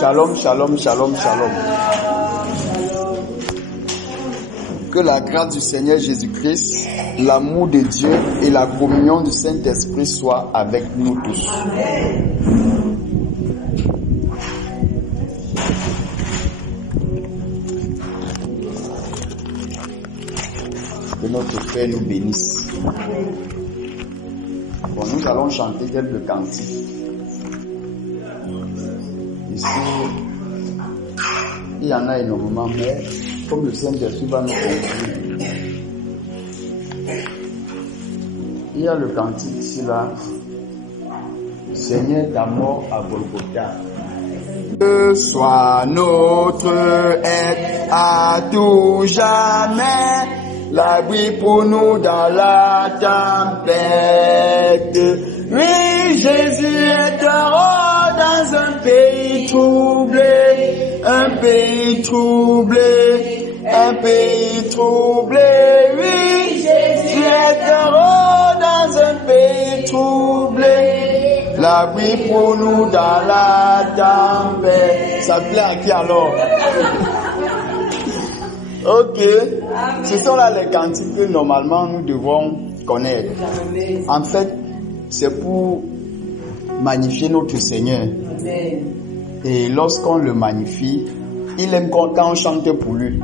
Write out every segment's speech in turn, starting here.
Shalom, shalom, shalom, shalom. Que la grâce du Seigneur Jésus-Christ, l'amour de Dieu et la communion du Saint-Esprit soient avec nous tous. Que notre Père nous bénisse. Bon, nous allons chanter quelques cantiques. Ici, il y en a énormément, mais comme le Saint-Esprit va nous conduire, il y a le cantique ici là. Seigneur, ta mort à Golgotha. Que soit notre aide à tout jamais, l'abri pour nous dans la tempête. Oui, Jésus est heureux dans un pays troublé, un pays troublé, un pays troublé. Oui, Jésus est heureux dans un pays troublé, l'abri pour nous dans la tempête. Ça plaît à qui alors? Ok, ce sont là les cantiques que normalement nous devons connaître. En fait, c'est pour magnifier notre Seigneur. Et lorsqu'on le magnifie, il aime quand on chante pour lui.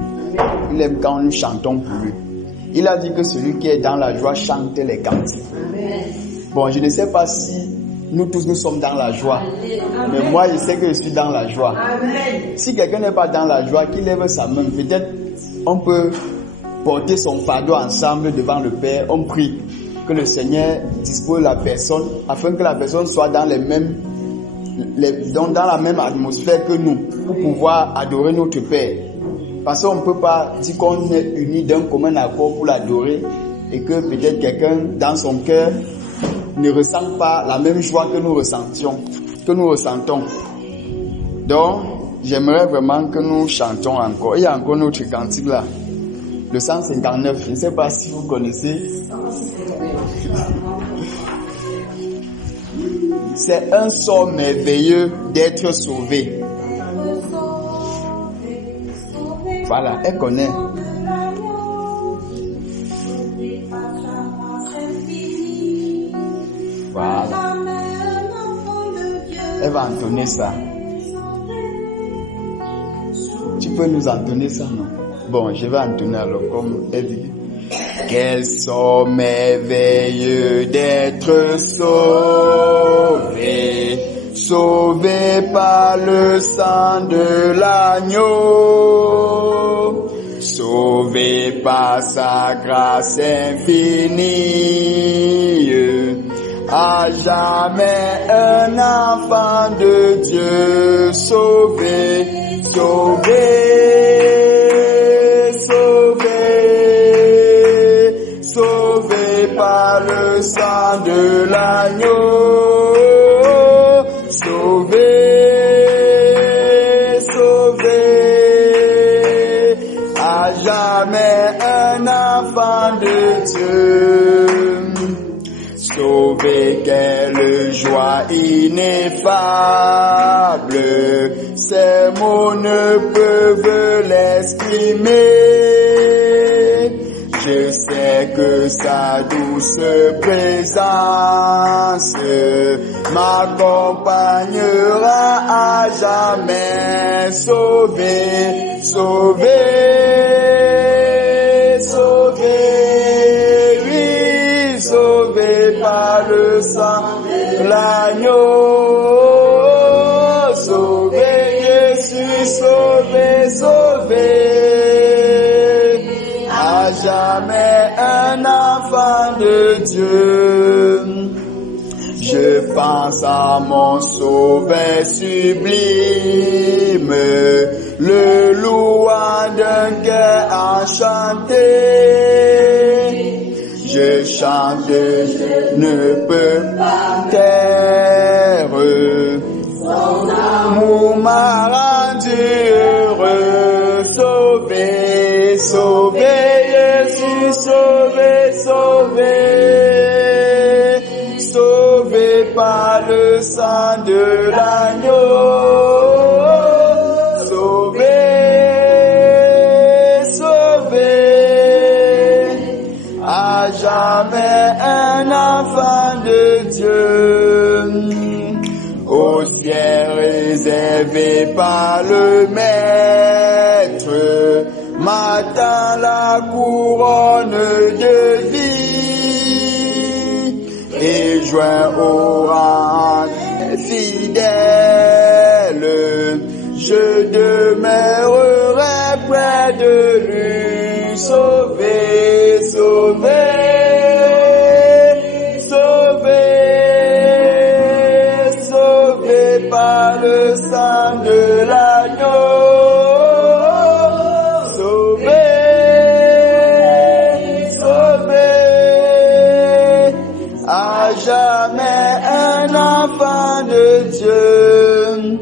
Il aime quand nous chantons pour lui. Il a dit que celui qui est dans la joie chante les cantiques. Bon, je ne sais pas si nous tous nous sommes dans la joie. Mais moi, je sais que je suis dans la joie. Si quelqu'un n'est pas dans la joie, qu'il lève sa main, peut-être on peut porter son fardeau ensemble devant le Père. On prie que le Seigneur dispose la personne afin que la personne soit dans dans la même atmosphère que nous pour pouvoir adorer notre Père. Parce qu'on ne peut pas dire qu'on est unis d'un commun accord pour l'adorer et que peut-être quelqu'un dans son cœur ne ressent pas la même joie que nous ressentons. Donc, j'aimerais vraiment que nous chantions encore. Il y a encore notre cantique là. Le 159. Je ne sais pas si vous connaissez. C'est un sort merveilleux d'être sauvé. Voilà, elle connaît. Voilà. Elle va entonner ça. Tu peux nous entonner ça, non? Bon, je vais entonner alors, comme elle dit. Quel sort merveilleux d'être sauvé, sauvé par le sang de l'agneau, sauvé par sa grâce infinie, à jamais un enfant de Dieu sauvé, sauvé, sauvé, sauvé par le sang de l'agneau, sauvé, sauvé, à jamais un enfant de Dieu. Sauvé, quelle joie ineffable, ces mots ne peuvent l'exprimer. Je sais que sa douce présence m'accompagnera à jamais. Sauvé, sauvé, sauvé, oui, sauvé par le sang de l'agneau. Sauvé, je suis sauvé, sauvé. À jamais un enfant de Dieu. Je pense à mon sauveur sublime, le louant d'un cœur enchanté. Je chante, je ne peux pas taire, son amour m'a rendu heureux. Sauvé, sauvé, je suis sauvé, sauvé, sauvé par le sang de l'agneau. ciel réservé par le Maître m'attend la couronne de vie et joint au rang fidèle, je demeurerai près de lui, sauvé, sauvé. Par le sang de l'agneau, sauvé, sauvé, à jamais un enfant de Dieu.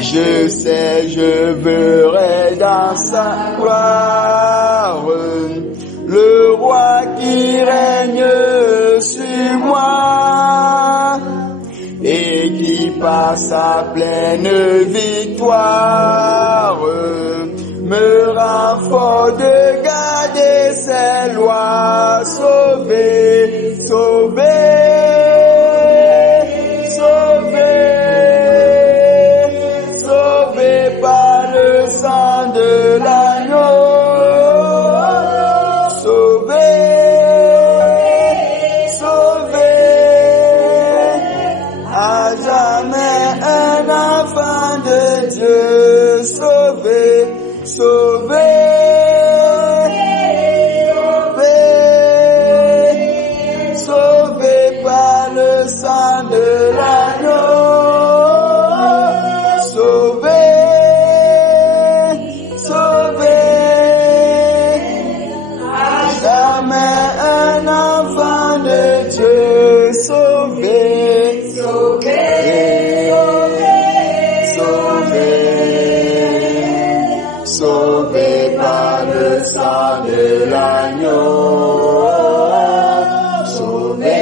Je sais, je verrai dans sa gloire le roi qui règne sur moi et qui par sa pleine victoire me rend fort de garder ses lois. Sauvé, sauvé, sauvé, sauvé par le sang de l'agneau. Sauvé, sauvé, sauvé, sauvé par le sang de l'agneau, sauvé, sauvé, à jamais un enfant de Dieu, sauvé, sauvé. Sauvé par le sang de l'agneau, sauvé,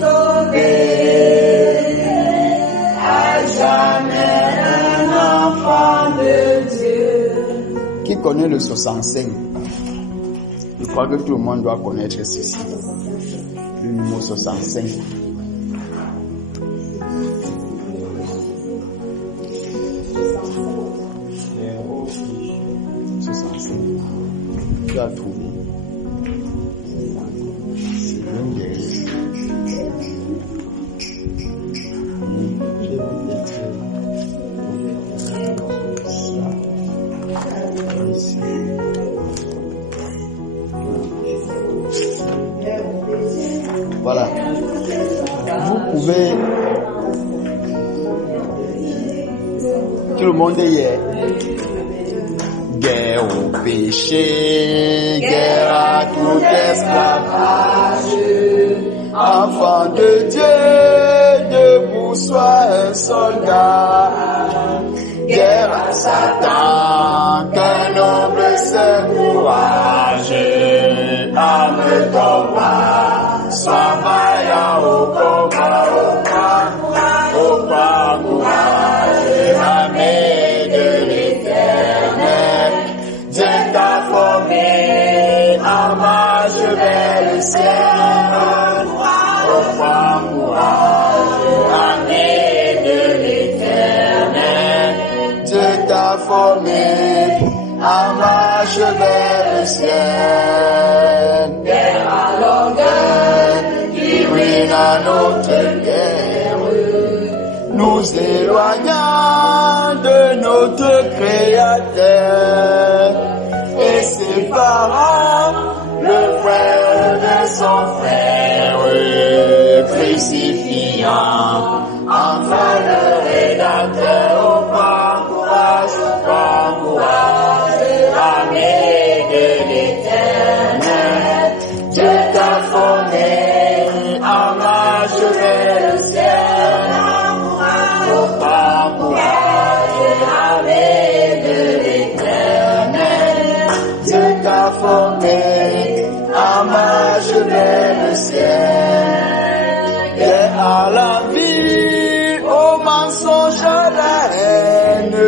sauvé, à jamais un enfant de Dieu. Qui connaît le 65? Je crois que tout le monde doit connaître ceci. Le numéro 65. Tu as trouvé. C'est bien guéri. Voilà. Vous pouvez... Tout le monde est hier. Guerre au péché, guerre à tout esclavage, enfant de Dieu, debout soit un soldat. Guerre à Satan, qu'un noble se courage, âme d'homme, sois vaillant au combat, au courage, armée de l'Éternel. Dieu t'a formé en marche vers le ciel, au courage, armée de l'Éternel. Dieu t'a formé en marche vers le ciel. Guerre à l'orgueil qui ruine à notre guerre, nous éloignant de notre Créateur et séparant le frère de son frère, crucifiant enfin le Rédempteur. Au courage, armée de l'Éternel. Dieu t'a formé en marche vers le ciel. Au courage, armée de l'Éternel. Dieu t'a formé en marche vers le ciel. Et à la vie, au mensonge, à la haine,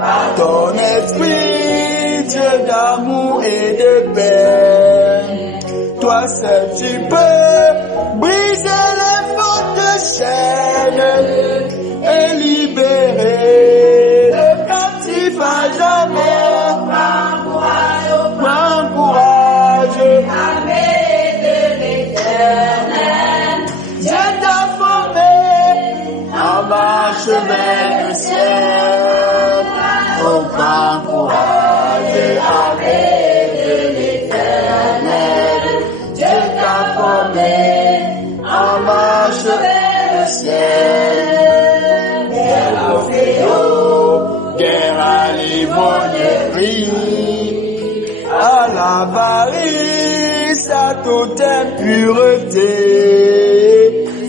à ton esprit, Dieu d'amour et de paix. Toi seul tu peux briser les fortes chaînes et libérer le captif à jamais. Prends courage, armée de l'Éternel. Dieu t'a formé en marche vers le ciel. Oh, prends courage, armée de l'Éternel. Dieu t'a formé en marche vers le ciel. Guerre au fléau, guerre à l'ivrognerie, à l'avarice, à toute impureté.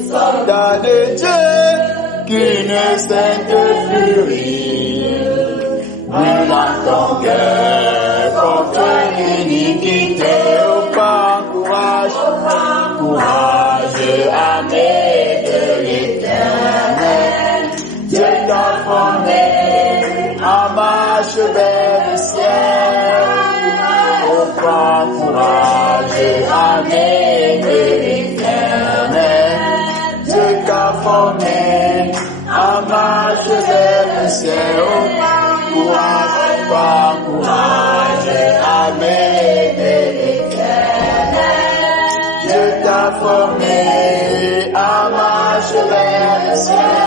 Soldat de Dieu, qu'une sainte furie brûle ton cœur contre l'iniquité. Oh, prends courage, armée de l'Éternel. Dieu t'a formé en marche vers le ciel. Oh, prends courage, armée de l'Éternel. Dieu t'a formé en marche vers le ciel. Oh, prends courage, armée de l'Éternel. Dieu t'a formé en marche vers le ciel.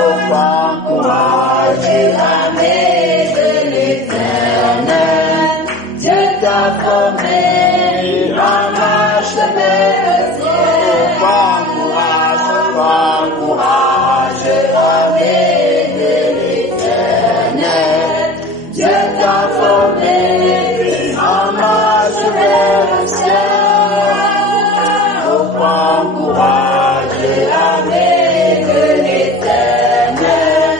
Oh, prends courage, armée de l'Éternel. Dieu t'a formé en marche vers le ciel. Oh, prends courage, armée de l'Éternel. Dieu t'a formé en marche vers le ciel. Oh, prends courage, armée de l'Éternel.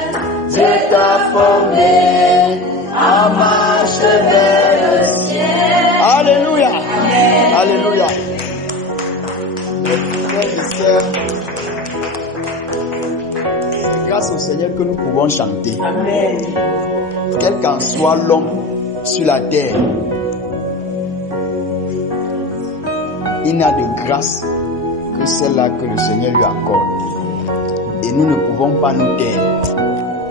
Dieu t'a formé en marche vers le ciel. Alléluia. Amen. Alléluia. Mes frères et sœurs, c'est grâce au Seigneur que nous pouvons chanter. Amen. Quel qu'en soit l'homme sur la terre, il n'a de grâce que celle-là que le Seigneur lui accorde. Et nous ne pouvons pas nous taire,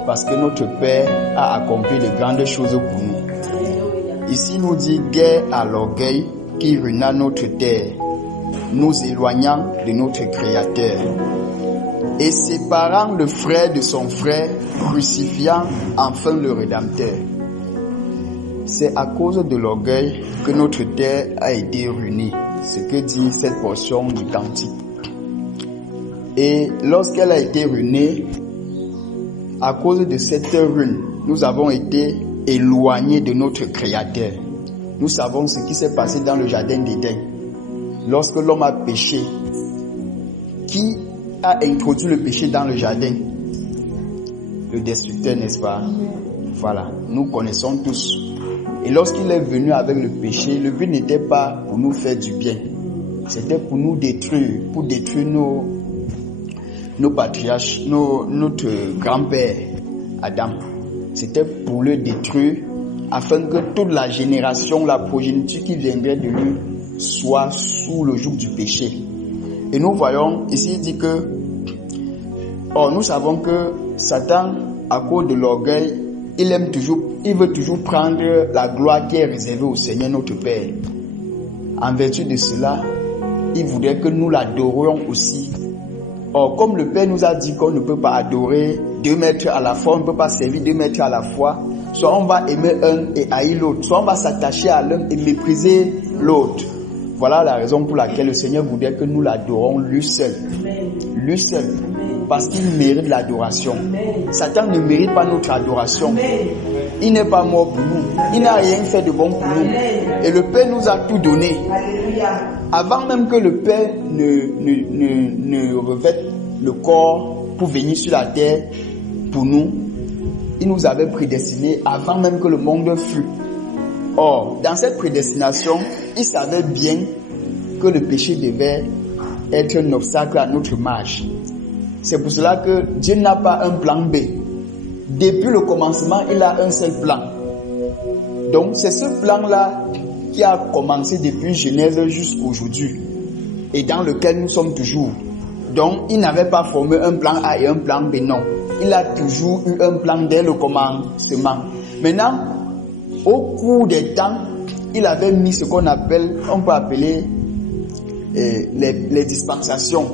parce que notre Père a accompli de grandes choses pour nous. Ici nous dit guerre à l'orgueil qui ruina notre terre, nous éloignant de notre Créateur, et séparant le frère de son frère, crucifiant enfin le Rédempteur. C'est à cause de l'orgueil que notre terre a été ruinée, ce que dit cette portion du Cantique. Et lorsqu'elle a été ruinée, à cause de cette ruine, nous avons été éloignés de notre Créateur. Nous savons ce qui s'est passé dans le jardin d'Éden. Lorsque l'homme a péché, qui a introduit le péché dans le jardin? Le destructeur, n'est-ce pas? Voilà, nous connaissons tous. Et lorsqu'il est venu avec le péché, le but n'était pas pour nous faire du bien. C'était pour nous détruire, pour détruire nos patriarches, notre grand-père, Adam. C'était pour le détruire, afin que toute la génération, la progéniture qui viendrait de lui, soit sous le joug du péché. Et nous voyons, ici il dit que, nous savons que Satan, à cause de l'orgueil, il veut toujours prendre la gloire qui est réservée au Seigneur notre Père. En vertu de cela, il voudrait que nous l'adorions aussi. Or, comme le Père nous a dit qu'on ne peut pas adorer 2 maîtres à la fois, on ne peut pas servir 2 maîtres à la fois, soit on va aimer un et haïr l'autre, soit on va s'attacher à l'un et mépriser l'autre. Voilà la raison pour laquelle le Seigneur voudrait que nous l'adorons lui seul. Lui seul. Parce qu'il mérite l'adoration. Satan ne mérite pas notre adoration. Il n'est pas mort pour nous. Il n'a rien fait de bon pour nous. Et le Père nous a tout donné. Avant même que le Père ne revête le corps pour venir sur la terre pour nous, il nous avait prédestinés avant même que le monde fût. Or, dans cette prédestination, il savait bien que le péché devait être un obstacle à notre marche. C'est pour cela que Dieu n'a pas un plan B. Depuis le commencement, il a un seul plan. Donc, c'est ce plan-là qui a commencé depuis Genèse jusqu'à aujourd'hui et dans lequel nous sommes toujours. Donc, il n'avait pas formé un plan A et un plan B, non. Il a toujours eu un plan dès le commencement. Maintenant, au cours des temps, il avait mis ce qu'on appelle, on peut appeler les dispensations.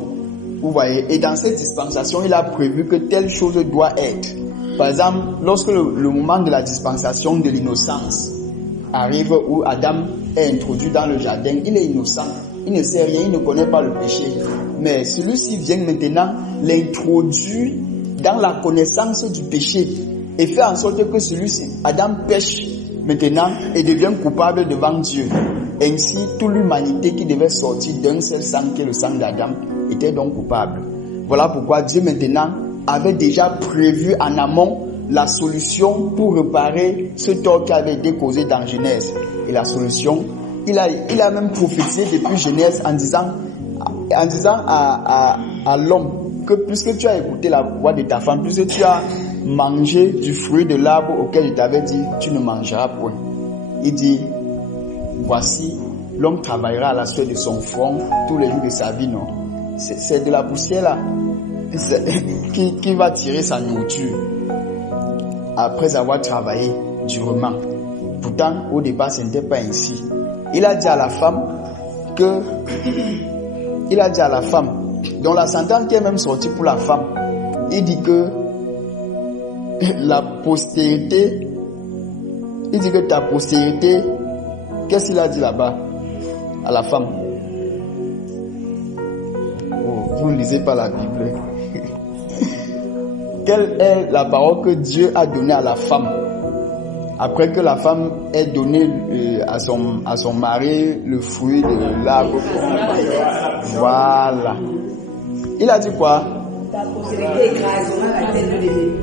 Vous voyez, et dans cette dispensation, il a prévu que telle chose doit être. Par exemple, lorsque le moment de la dispensation de l'innocence arrive, où Adam est introduit dans le jardin, il est innocent, il ne sait rien, il ne connaît pas le péché. Mais celui-ci vient maintenant l'introduire dans la connaissance du péché et fait en sorte que celui-ci, Adam, pêche maintenant et devient coupable devant Dieu. Ainsi, toute l'humanité qui devait sortir d'un seul sang qui est le sang d'Adam était donc coupable. Voilà pourquoi Dieu maintenant avait déjà prévu en amont la solution pour réparer ce tort qui avait été causé dans Genèse. Et la solution, il a même prophétisé depuis Genèse en disant à l'homme que puisque tu as écouté la voix de ta femme, puisque tu as mangé du fruit de l'arbre auquel je t'avais dit tu ne mangeras point. Il dit, voici, l'homme travaillera à la sueur de son front tous les jours de sa vie, non? C'est de la poussière là qui va tirer sa nourriture après avoir travaillé durement. Pourtant, au départ, ce n'était pas ainsi. Il a dit à la femme dont la sentence qui est même sortie pour la femme, il dit que la postérité, il dit que ta postérité, qu'est-ce qu'il a dit là-bas à la femme? Oh, vous ne lisez pas la Bible. Quelle est la parole que Dieu a donnée à la femme après que la femme ait donné à son mari le fruit de l'arbre? Voilà. Il a dit quoi? Ta postérité écrasera la tête de l'ennemi.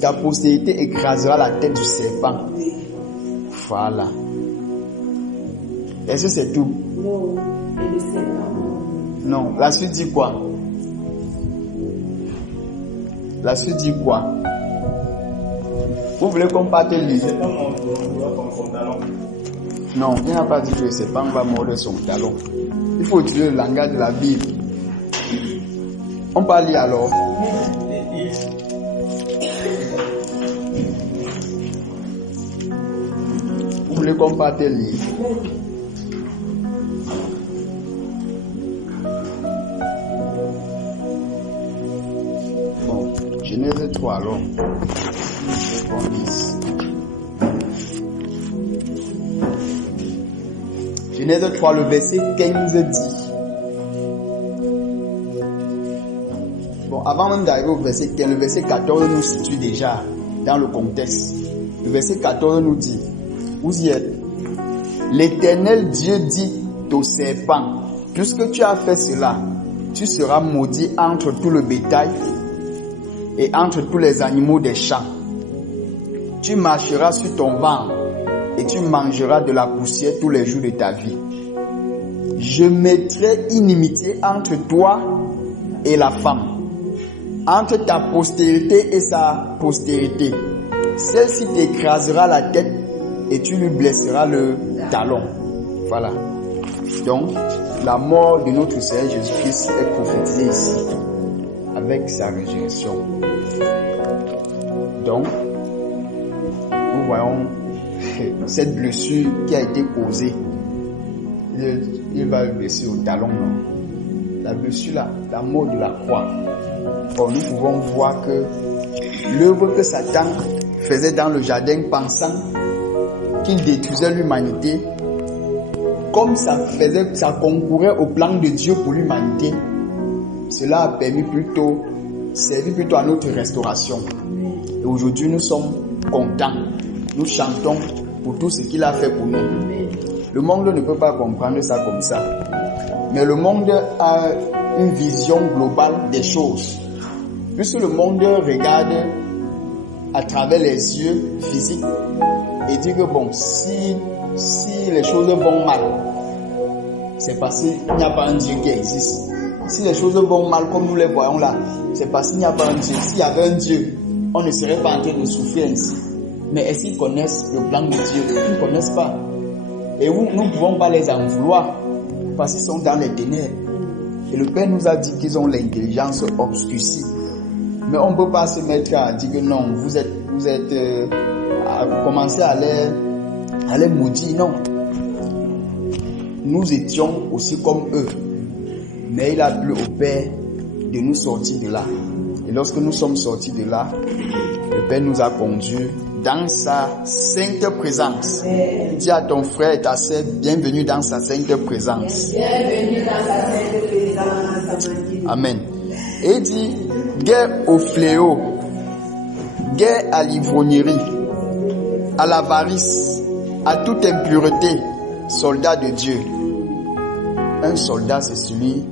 Ta postérité écrasera la tête du serpent. Voilà. Est-ce que c'est tout? Non. Et le serpent. Non. La suite dit quoi? La suite dit quoi? Vous voulez qu'on parte lire? Non, il n'a pas dit que le serpent va mordre son talon. Il faut utiliser le langage de la Bible. On parle lire alors. Vous voulez qu'on parte lire? Bon, Genèse 3 alors. Genèse 3, le verset 15 dit. Bon, avant même d'arriver au verset 15, le verset 14 nous situe déjà dans le contexte. Le verset 14 nous dit, vous y êtes. L'Éternel Dieu dit au serpent, puisque tu as fait cela, tu seras maudit entre tout le bétail et entre tous les animaux des champs. Tu marcheras sur ton ventre et tu mangeras de la poussière tous les jours de ta vie. Je mettrai inimitié entre toi et la femme, entre ta postérité et sa postérité. Celle-ci t'écrasera la tête et tu lui blesseras le talon. Voilà. Donc, la mort de notre Seigneur Jésus-Christ est prophétisée ici, avec sa résurrection. Donc, nous voyons cette blessure qui a été causée. Il va le blesser au talon. La blessure là, la mort de la croix. Or, nous pouvons voir que l'œuvre que Satan faisait dans le jardin, pensant qu'il détruisait l'humanité, comme ça concourait au plan de Dieu pour l'humanité, cela a servi plutôt à notre restauration. Et aujourd'hui, nous sommes contents. Nous chantons pour tout ce qu'il a fait pour nous. Le monde ne peut pas comprendre ça comme ça. Mais le monde a une vision globale des choses. Puisque le monde regarde à travers les yeux physiques et dit que bon, si les choses vont mal, c'est parce qu'il n'y a pas un Dieu qui existe. Si les choses vont mal comme nous les voyons là, c'est parce qu'il n'y a pas un Dieu. S'il y avait un Dieu, on ne serait pas en train de souffrir ainsi. Mais est-ce qu'ils connaissent le plan de Dieu? Ils ne connaissent pas. Et nous ne pouvons pas les en vouloir. parce qu'ils sont dans les ténèbres. Et le Père nous a dit qu'ils ont l'intelligence obscurcie. Mais on ne peut pas se mettre à dire que non, vous êtes commencez à les maudire, non. Nous étions aussi comme eux. Mais il a plu au Père de nous sortir de là. Et lorsque nous sommes sortis de là, le Père nous a conduits dans sa sainte présence. Dis à ton frère et ta sœur, bienvenue dans sa sainte présence. Bienvenue dans sa sainte présence. Amen. Et il dit, guerre au fléau, guerre à l'ivrognerie, à l'avarice, à toute impureté, soldat de Dieu. Un soldat, c'est celui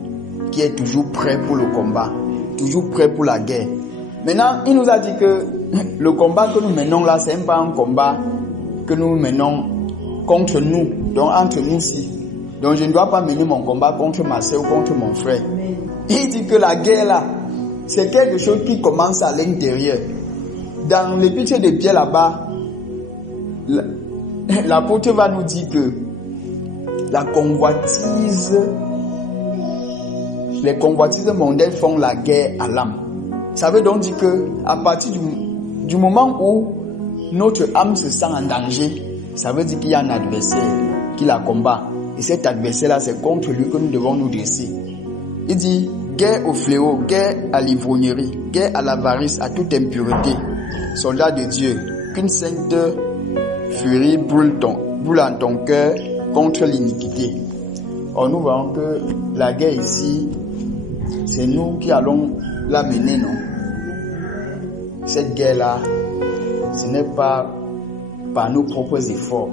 qui est toujours prêt pour le combat, toujours prêt pour la guerre. Maintenant, il nous a dit que le combat que nous menons là, c'est pas un combat que nous menons contre nous, donc entre nous ici. Donc je ne dois pas mener mon combat contre ma soeur ou contre mon frère. Il dit que la guerre là, c'est quelque chose qui commence à l'intérieur. Dans l'épître de Pierre là-bas, l'apôtre va nous dire que la convoitise, les convoitises mondaines font la guerre à l'âme. Ça veut donc dire que à partir du moment où notre âme se sent en danger, ça veut dire qu'il y a un adversaire qui la combat. Et cet adversaire-là, c'est contre lui que nous devons nous dresser. Il dit, guerre au fléau, guerre à l'ivrognerie, guerre à l'avarice, à toute impureté. Soldat de Dieu, qu'une sainte furie brûle en ton cœur contre l'iniquité. Or, nous voyons que la guerre ici, c'est nous qui allons la mener, non? Cette guerre-là, ce n'est pas par nos propres efforts.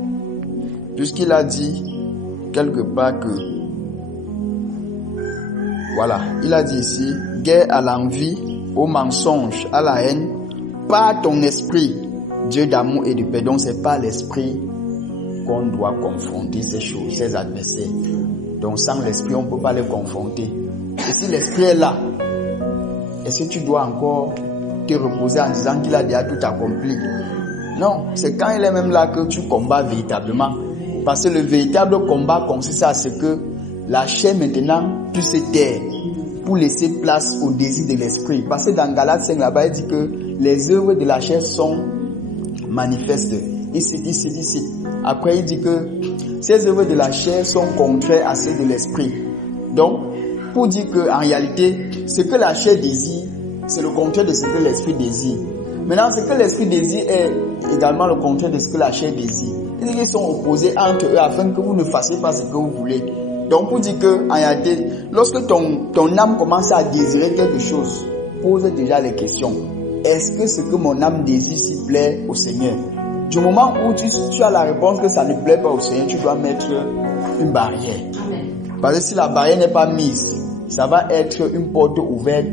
Puisqu'il a dit quelque part que, voilà, il a dit ici, guerre à l'envie, au mensonge, à la haine, par ton esprit, Dieu d'amour et de paix. Donc c'est pas l'esprit qu'on doit confronter ces choses, ces adversaires. Donc sans l'esprit, on ne peut pas les confronter. Et si l'esprit est là, est-ce que tu dois encore te reposer en disant qu'il a déjà tout accompli? Non, c'est quand il est même là que tu combats véritablement. Parce que le véritable combat consiste à ce que la chair maintenant puisse se taire pour laisser place au désir de l'esprit. Parce que dans Galates 5 là-bas, il dit que les œuvres de la chair sont manifestes. Ici. Après, il dit que ces œuvres de la chair sont contraires à celles de l'esprit. Donc, pour dire que en réalité, ce que la chair désire, c'est le contraire de ce que l'esprit désire. Maintenant, ce que l'esprit désire est également le contraire de ce que la chair désire. Il dit qu'ils sont opposés entre eux afin que vous ne fassiez pas ce que vous voulez. Donc, pour dire que en réalité, lorsque ton âme commence à désirer quelque chose, pose déjà les questions. Est-ce que ce que mon âme désire s'y plaît au Seigneur? Du moment où tu as la réponse que ça ne plaît pas au Seigneur, tu dois mettre une barrière. Parce que si la barrière n'est pas mise, ça va être une porte ouverte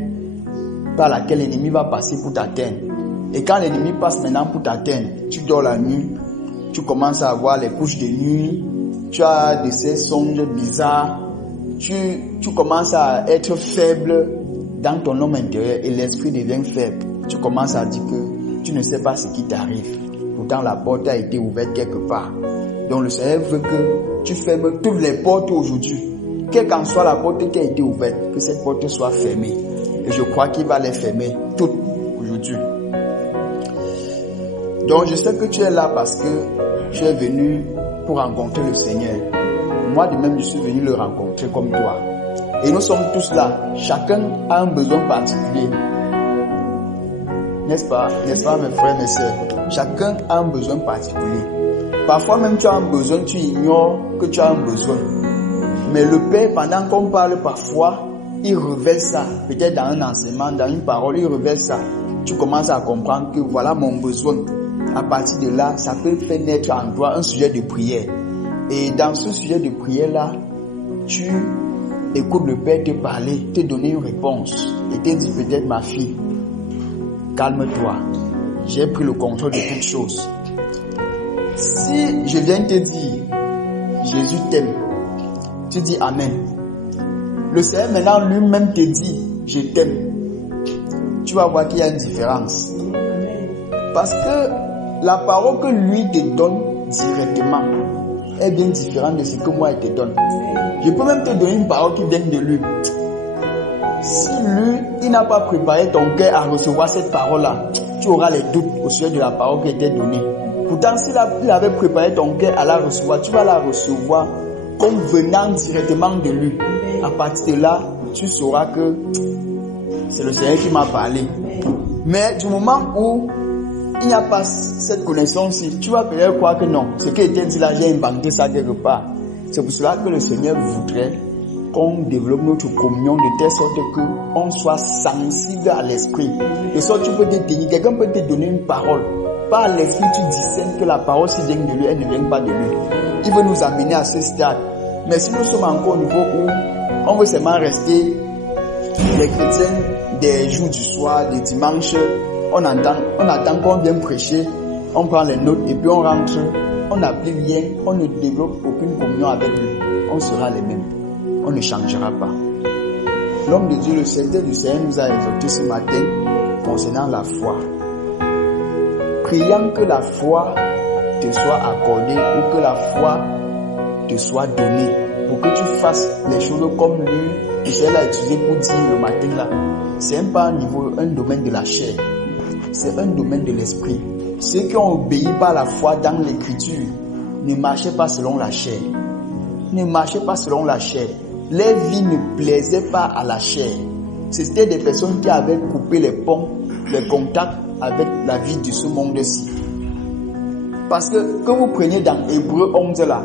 par laquelle l'ennemi va passer pour t'atteindre. Et quand l'ennemi passe maintenant pour t'atteindre, tu dors la nuit, tu commences à avoir les couches de nuit, tu as de ces songes bizarres, tu commences à être faible dans ton homme intérieur et l'esprit devient faible. Tu commences à dire que tu ne sais pas ce qui t'arrive. Pourtant la porte a été ouverte quelque part. Donc le Seigneur veut que tu fermes toutes les portes aujourd'hui. Quelle qu'en soit la porte qui a été ouverte, que cette porte soit fermée. Et je crois qu'il va les fermer toutes aujourd'hui. Donc je sais que tu es là parce que tu es venu pour rencontrer le Seigneur. Moi de même je suis venu le rencontrer comme toi. Et nous sommes tous là. Chacun a un besoin particulier. N'est-ce pas, mes frères, mes sœurs? Chacun a un besoin particulier. Parfois même tu as un besoin, tu ignores que tu as un besoin. Mais le Père, pendant qu'on parle parfois, il révèle ça. Peut-être dans un enseignement, dans une parole, il révèle ça. Tu commences à comprendre que voilà mon besoin. À partir de là, ça peut faire naître en toi un sujet de prière. Et dans ce sujet de prière-là, tu écoutes le Père te parler, te donner une réponse. Et te dit peut-être ma fille, calme-toi. J'ai pris le contrôle de toutes choses. Si je viens te dire, Jésus t'aime, tu dis Amen. Le Seigneur maintenant lui-même te dit, je t'aime. Tu vas voir qu'il y a une différence. Parce que la parole que lui te donne directement, est bien différent de ce que moi je te donne. Je peux même te donner une parole qui vient de lui. Si lui, il n'a pas préparé ton cœur à recevoir cette parole-là, tu auras les doutes au sujet de la parole qui était donnée. Pourtant, s'il avait préparé ton cœur à la recevoir, tu vas la recevoir comme venant directement de lui. À partir de là, tu sauras que c'est le Seigneur qui m'a parlé. Mais du moment où il n'y a pas cette connaissance-ci, tu vas peut-être croire que non, ce qui était dit là, j'ai inventé ça quelque part. C'est pour cela que le Seigneur voudrait qu'on développe notre communion de telle sorte qu'on soit sensible à l'esprit. De sorte que tu peux te tenir, quelqu'un peut te donner une parole. Par l'esprit, tu discernes que la parole, si vient de lui, elle ne vient pas de lui. Il veut nous amener à ce stade. Mais si nous sommes encore au niveau où on veut seulement rester les chrétiens des jours du soir, des dimanches, on attend qu'on vienne prêcher, on prend les notes et puis on rentre, on n'applique rien, on ne développe aucune communion avec lui. On sera les mêmes. On ne changera pas. L'homme de Dieu, le serviteur du Seigneur nous a exhorté ce matin concernant la foi. Priant que la foi te soit accordée ou que la foi te soit donnée pour que tu fasses les choses comme lui, et c'est là utilisé pour dire le matin là. C'est pas un domaine de la chair, c'est un domaine de l'esprit. Ceux qui ont obéi par la foi dans l'écriture ne marchaient pas selon la chair. Ne marchaient pas selon la chair. Les vies ne plaisaient pas à la chair. C'était des personnes qui avaient coupé les ponts, les contacts avec la vie de ce monde-ci. Parce que vous preniez dans Hébreux 11 là,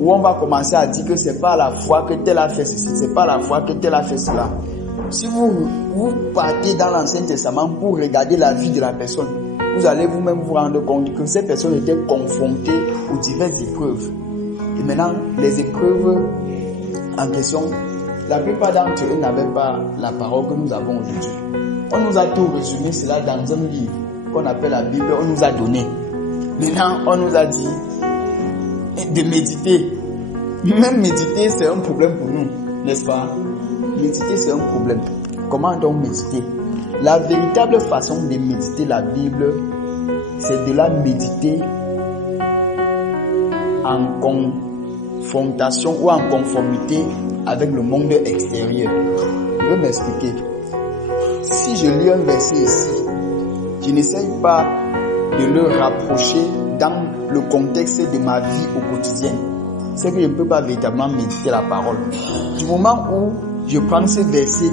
où on va commencer à dire que c'est pas la foi que tel a fait ceci, c'est pas la foi que tel a fait cela. Si vous partez dans l'Ancien Testament pour regarder la vie de la personne, vous allez vous-même vous rendre compte que ces personnes étaient confrontées aux diverses épreuves. Et maintenant, les épreuves en question, la plupart d'entre eux n'avaient pas la parole que nous avons aujourd'hui. On nous a tout résumé cela dans un livre qu'on appelle la Bible, on nous a donné. Maintenant, on nous a dit de méditer. Même méditer, c'est un problème pour nous, n'est-ce pas? Méditer, c'est un problème. Comment donc méditer? La véritable façon de méditer la Bible, c'est de la méditer en confrontation ou en conformité avec le monde extérieur. Je vais m'expliquer. Si je lis un verset ici, je n'essaye pas de le rapprocher dans le contexte de ma vie au quotidien. C'est que je ne peux pas véritablement méditer la parole. Du moment où je prends ce verset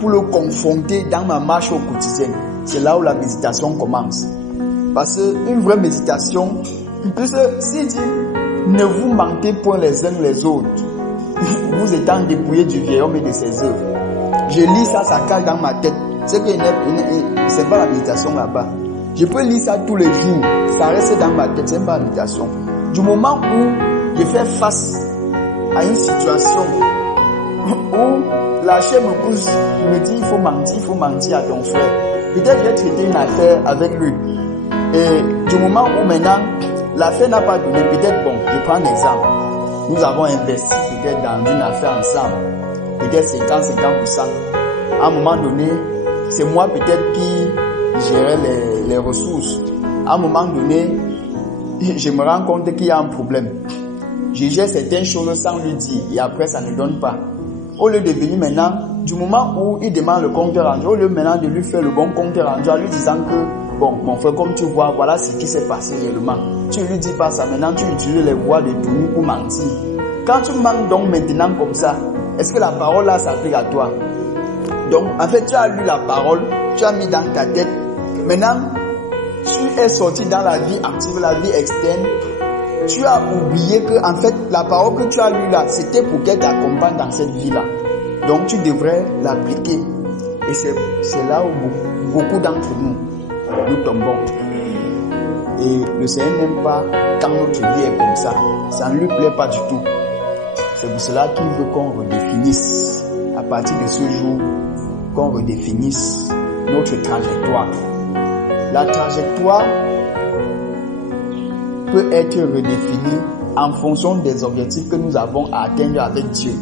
pour le confronter dans ma marche au quotidien, c'est là où la méditation commence. Parce qu'une vraie méditation, plus s'il dit ne vous mentez point les uns les autres, vous étant dépouillés du vieil homme et de ses œuvres. Je lis ça, ça cale dans ma tête. C'est que c'est pas la méditation là-bas. Je peux lire ça tous les jours, ça reste dans ma tête, c'est pas la méditation. Du moment où je fais face à une situation où la chair me pousse, me dit il faut mentir à ton frère. Peut-être je vais traiter une affaire avec lui. Et du moment où maintenant l'affaire n'a pas donné, peut-être je prends un exemple. Nous avons investi peut-être dans une affaire ensemble, peut-être 50-50%. À un moment donné, c'est moi peut-être qui gérais les ressources. À un moment donné, je me rends compte qu'il y a un problème. Je gère certaines choses sans lui dire et après ça ne donne pas. Au lieu de venir maintenant, du moment où il demande le compte rendu, au lieu maintenant de lui faire le bon compte rendu en lui disant que mon frère, comme tu vois, voilà ce qui s'est passé réellement. Tu ne lui dis pas ça, maintenant tu utilises les voies de tourner pour mentir. Quand tu mens donc maintenant comme ça, est-ce que la parole là s'applique à toi? Donc en fait tu as lu la parole, tu as mis dans ta tête. Maintenant, tu es sorti dans la vie active, la vie externe. Tu as oublié que en fait la parole que tu as lue là, c'était pour qu'elle t'accompagne dans cette vie là. Donc tu devrais l'appliquer. Et c'est là où beaucoup d'entre nous tombons. Et le Seigneur n'aime pas quand notre vie est comme ça. Ça ne lui plaît pas du tout. C'est pour cela qu'il veut qu'on redéfinisse, à partir de ce jour, qu'on redéfinisse notre trajectoire. La trajectoire peut être redéfinie en fonction des objectifs que nous avons à atteindre avec Dieu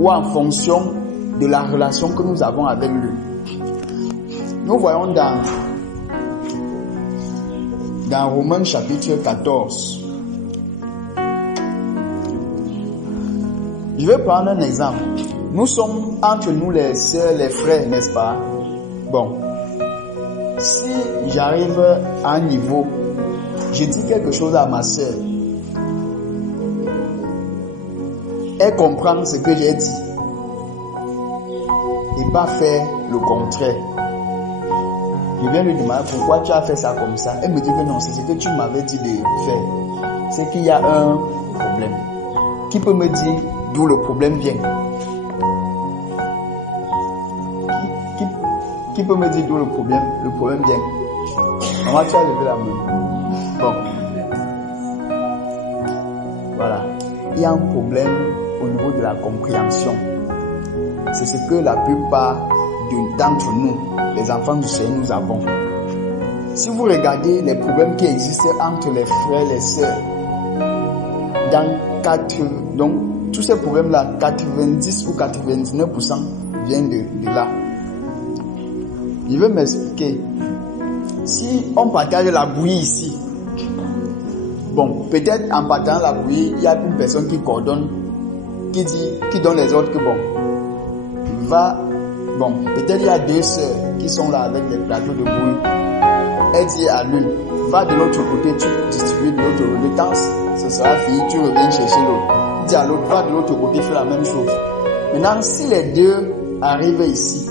ou en fonction de la relation que nous avons avec lui. Nous voyons dans Romains chapitre 14, Je vais prendre un exemple. Nous sommes entre nous les sœurs, les frères, n'est-ce pas? Bon. Si j'arrive à un niveau, je dis quelque chose à ma sœur, elle comprend ce que j'ai dit et pas faire le contraire. Je viens lui demander pourquoi tu as fait ça comme ça. Elle me dit que non, c'est ce que tu m'avais dit de faire. C'est qu'il y a un problème. Qui peut me dire d'où le problème vient? Qui peut me dire d'où le problème vient? Maman, tu as levé la main. Bon. Voilà. Il y a un problème au niveau de la compréhension. C'est ce que la plupart d'entre nous, les enfants du Seigneur, nous avons. Si vous regardez les problèmes qui existent entre les frères et les sœurs, donc tous ces problèmes-là, 90 ou 99% viennent de là. Je vais m'expliquer. Si on partage la bouillie ici, bon, peut-être en partageant la bouillie, il y a une personne qui coordonne, qui donne les ordres que bon, peut-être il y a deux sœurs qui sont là avec les plateaux de bouillie. Elle dit à l'une, va de l'autre côté, tu distribues de l'autre côté. Quand ce sera fini, tu reviens chercher l'autre. Dis à l'autre, va de l'autre côté, fais la même chose. Maintenant, si les deux arrivent ici,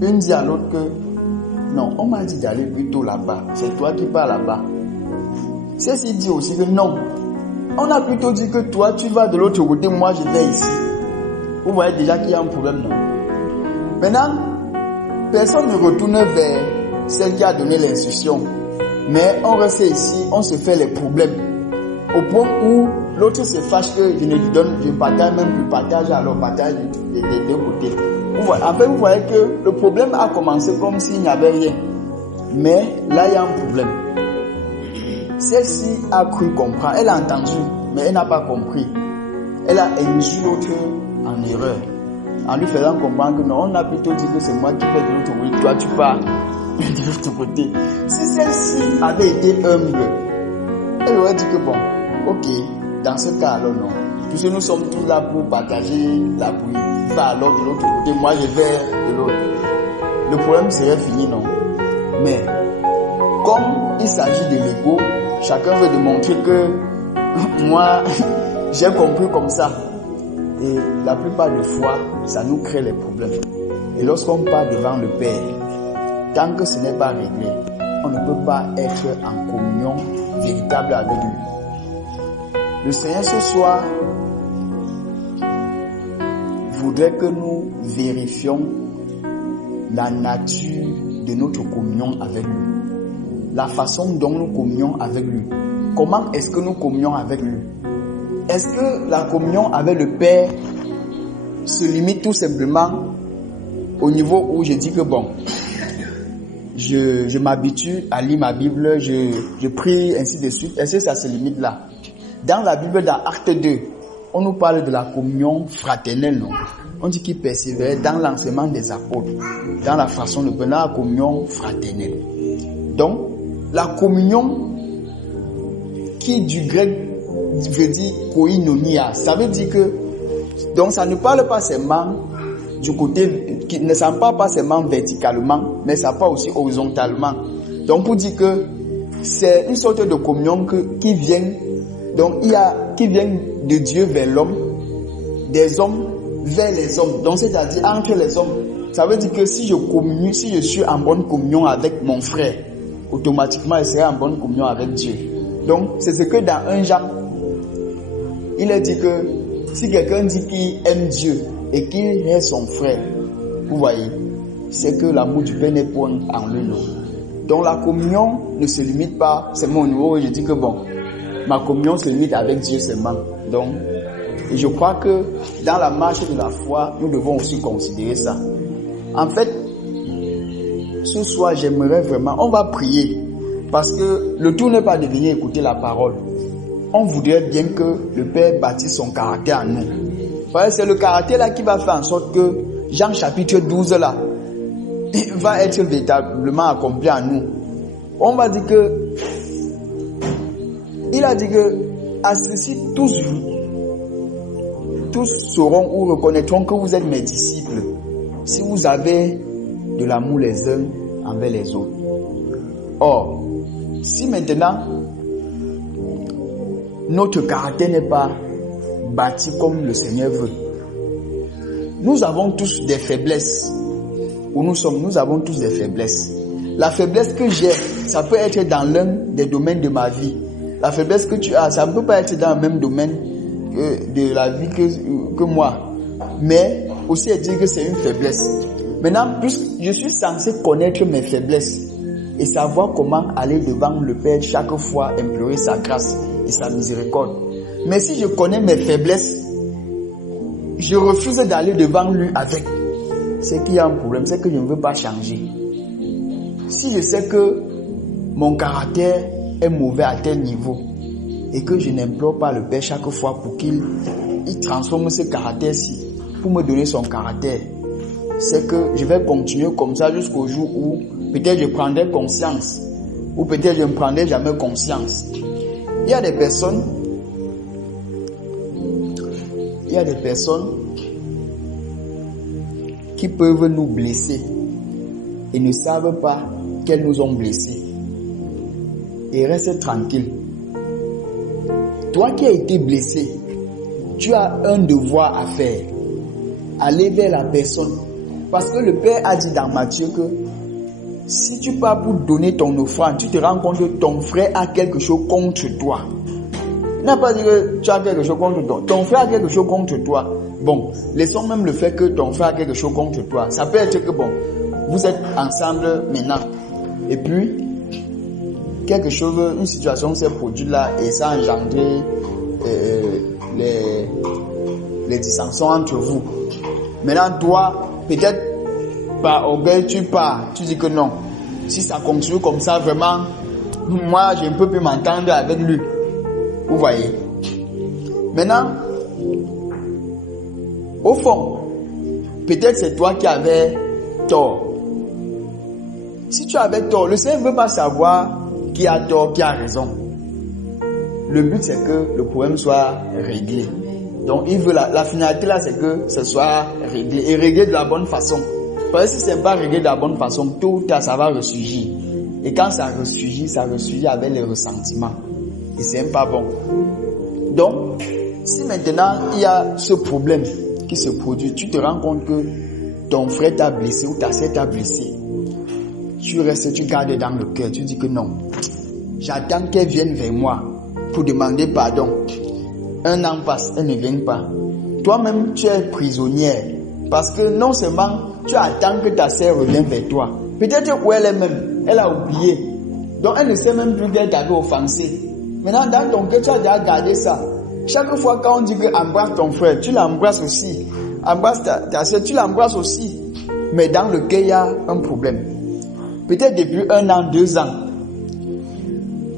une dit à l'autre que non, on m'a dit d'aller plutôt là-bas. C'est toi qui pars là-bas. Celle-ci dit aussi que non. On a plutôt dit que toi, tu vas de l'autre côté, moi je vais ici. Vous voyez déjà qu'il y a un problème, non? Maintenant, personne ne retourne vers celle qui a donné l'instruction. Mais on reste ici, on se fait les problèmes. Au point où l'autre se fâche que je ne lui donne, je partage même plus, partage alors partage des deux côtés. En fait, vous voyez que le problème a commencé comme s'il n'y avait rien. Mais là, il y a un problème. Celle-ci a cru comprendre. Elle a entendu, mais elle n'a pas compris. Elle a induit l'autre en erreur. En lui faisant comprendre que non, on a plutôt dit que c'est moi qui fais de l'autre côté. Toi, tu pars de l'autre côté. Si celle-ci avait été humble, elle aurait dit que bon, ok, dans ce cas, alors non. Puisque nous sommes tous là pour partager la bouillie. Va alors de l'autre côté, moi je vais de l'autre. Le problème serait fini, non? Mais, comme il s'agit de l'ego, chacun veut démontrer que moi, j'ai compris comme ça. Et la plupart des fois, ça nous crée les problèmes. Et lorsqu'on part devant le Père, tant que ce n'est pas réglé, on ne peut pas être en communion véritable avec lui. Le Seigneur ce soir voudrait que nous vérifions la nature de notre communion avec lui. La façon dont nous communions avec lui. Comment est-ce que nous communions avec lui? Est-ce que la communion avec le Père se limite tout simplement au niveau où je dis que bon, je m'habitue à lire ma Bible, je prie, ainsi de suite. Est-ce que ça se limite là? Dans la Bible, dans Acte 2, on nous parle de la communion fraternelle, non? On dit qu'il persévérait dans l'enseignement des apôtres, dans la façon de prendre la communion fraternelle. Donc, la communion qui du grec veut dire koinonia, ça veut dire que, donc ça ne parle pas seulement du côté, qui ne s'en parle pas seulement verticalement, mais ça parle aussi horizontalement. Donc pour dire que c'est une sorte de communion qui vient, donc qui vient de Dieu vers l'homme, des hommes vers les hommes. Donc c'est-à-dire entre les hommes. Ça veut dire que si je suis en bonne communion avec mon frère, automatiquement je serai en bonne communion avec Dieu. Donc c'est ce que dans 1 Jean, il est dit que si quelqu'un dit qu'il aime Dieu et qu'il est son frère, vous voyez, c'est que l'amour du Père n'est point en lui. Donc la communion ne se limite pas seulement au niveau où je dis que bon, ma communion se limite avec Dieu seulement. Donc, et je crois que dans la marche de la foi, nous devons aussi considérer ça. En fait, ce soir, j'aimerais vraiment, on va prier, parce que le tout n'est pas de venir écouter la parole. On voudrait bien que le Père bâtisse son caractère en nous. C'est le caractère là qui va faire en sorte que Jean chapitre 12 là va être véritablement accompli en nous. On va dire que il a dit que à ceci tous vous tous sauront ou reconnaîtront que vous êtes mes disciples si vous avez de l'amour les uns envers les autres. Or, si maintenant notre caractère n'est pas bâti comme le Seigneur veut, nous avons tous des faiblesses. Où nous avons tous des faiblesses. La faiblesse que j'ai, ça peut être dans l'un des domaines de ma vie. La faiblesse que tu as, ça ne peut pas être dans le même domaine de la vie que moi. Mais aussi dire que c'est une faiblesse. Maintenant, puisque je suis censé connaître mes faiblesses et savoir comment aller devant le Père chaque fois, implorer sa grâce et sa miséricorde. Mais si je connais mes faiblesses, je refuse d'aller devant lui avec. C'est qu'il y a un problème, c'est que je ne veux pas changer. Si je sais que mon caractère est mauvais à tel niveau et que je n'implore pas le Père chaque fois pour qu'il transforme ce caractère-ci, pour me donner son caractère, c'est que je vais continuer comme ça jusqu'au jour où peut-être je prendrai conscience ou peut-être je ne prendrai jamais conscience. Il y a des personnes qui peuvent nous blesser et ne savent pas qu'elles nous ont blessés. Et reste tranquille. Toi qui as été blessé, tu as un devoir à faire. Aller vers la personne. Parce que le Père a dit dans Matthieu que si tu pars pour donner ton offrande, tu te rends compte que ton frère a quelque chose contre toi. Il n'a pas dit que tu as quelque chose contre toi. Ton frère a quelque chose contre toi. Bon, laissons même le fait que ton frère a quelque chose contre toi. Ça peut être que bon, vous êtes ensemble maintenant. Et puis, quelque chose, une situation s'est produite là et ça a engendré les dissensions entre vous. Maintenant, toi, peut-être par orgueil, tu pars. Tu dis que non. Si ça continue comme ça, vraiment, moi, je ne peux plus m'entendre avec lui. Vous voyez. Maintenant, au fond, peut-être c'est toi qui avais tort. Si tu avais tort, le Seigneur ne veut pas savoir qui a tort, qui a raison. Le but c'est que le problème soit réglé. Donc il veut la finalité là, c'est que ce soit réglé et réglé de la bonne façon. Parce que si c'est pas réglé de la bonne façon, tôt ou tard ça va ressurgir. Et quand ça ressurgit avec les ressentiments. Et c'est pas bon. Donc, si maintenant il y a ce problème qui se produit, tu te rends compte que ton frère t'a blessé ou ta sœur t'a blessé. Tu restes, tu gardes dans le cœur, tu dis que non. J'attends qu'elle vienne vers moi pour demander pardon. Un an passe, elle ne vient pas. Toi-même, tu es prisonnière. Parce que non seulement tu attends que ta sœur revienne vers toi. Peut-être où elle est même, elle a oublié. Donc elle ne sait même plus qu'elle t'avait offensé. Maintenant, dans ton cœur, tu as déjà gardé ça. Chaque fois quand on dit que embrasse ton frère, tu l'embrasses aussi. Embrasse ta sœur, tu l'embrasses aussi. Mais dans le cœur, il y a un problème. Peut-être depuis 1 an, 2 ans,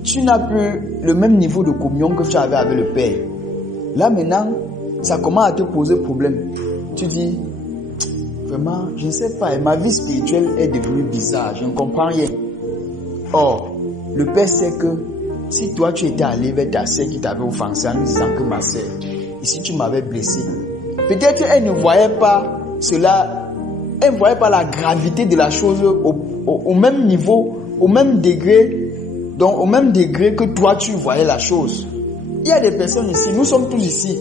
tu n'as plus le même niveau de communion que tu avais avec le Père. Là maintenant, ça commence à te poser problème. Tu dis, vraiment, je ne sais pas, ma vie spirituelle est devenue bizarre, je ne comprends rien. Or, le Père sait que si toi tu étais allé vers ta sœur qui t'avait offensé en lui disant que ma sœur, ici tu m'avais blessé, peut-être elle ne voyait pas cela, elle ne voyait pas la gravité de la chose au même niveau, au même degré, donc au même degré que toi tu voyais la chose. Il y a des personnes ici, nous sommes tous ici,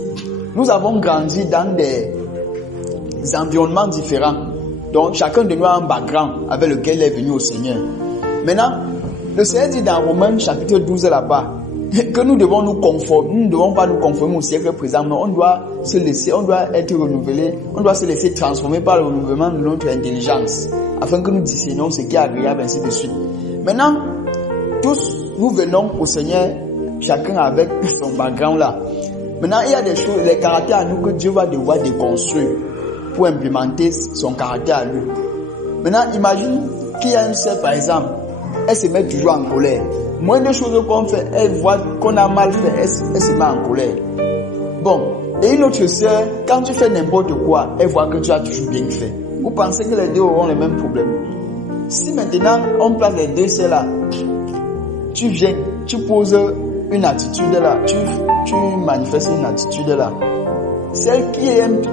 nous avons grandi dans des environnements différents. Donc chacun de nous a un background avec lequel il est venu au Seigneur. Maintenant, le Seigneur dit dans Romains chapitre 12 là-bas que nous devons nous conformer, nous ne devons pas nous conformer au siècle présent, mais on doit se laisser, on doit être renouvelé, on doit se laisser transformer par le renouvellement de notre intelligence, afin que nous discernions ce qui est agréable, ainsi de suite. Maintenant, tous nous venons au Seigneur, chacun avec son background là. Maintenant, il y a des choses, les caractères à nous que Dieu va devoir déconstruire pour implémenter son caractère à lui. Maintenant, imagine qu'il y a une sœur, par exemple, elle se met toujours en colère. Moins de choses qu'on fait, elle voit qu'on a mal fait, elle se met en colère. Bon, et une autre sœur, quand tu fais n'importe quoi, elle voit que tu as toujours bien fait. Vous pensez que les deux auront le même problème? Si maintenant on place les deux sœurs là, tu viens, tu poses une attitude là, tu manifestes une attitude là, celle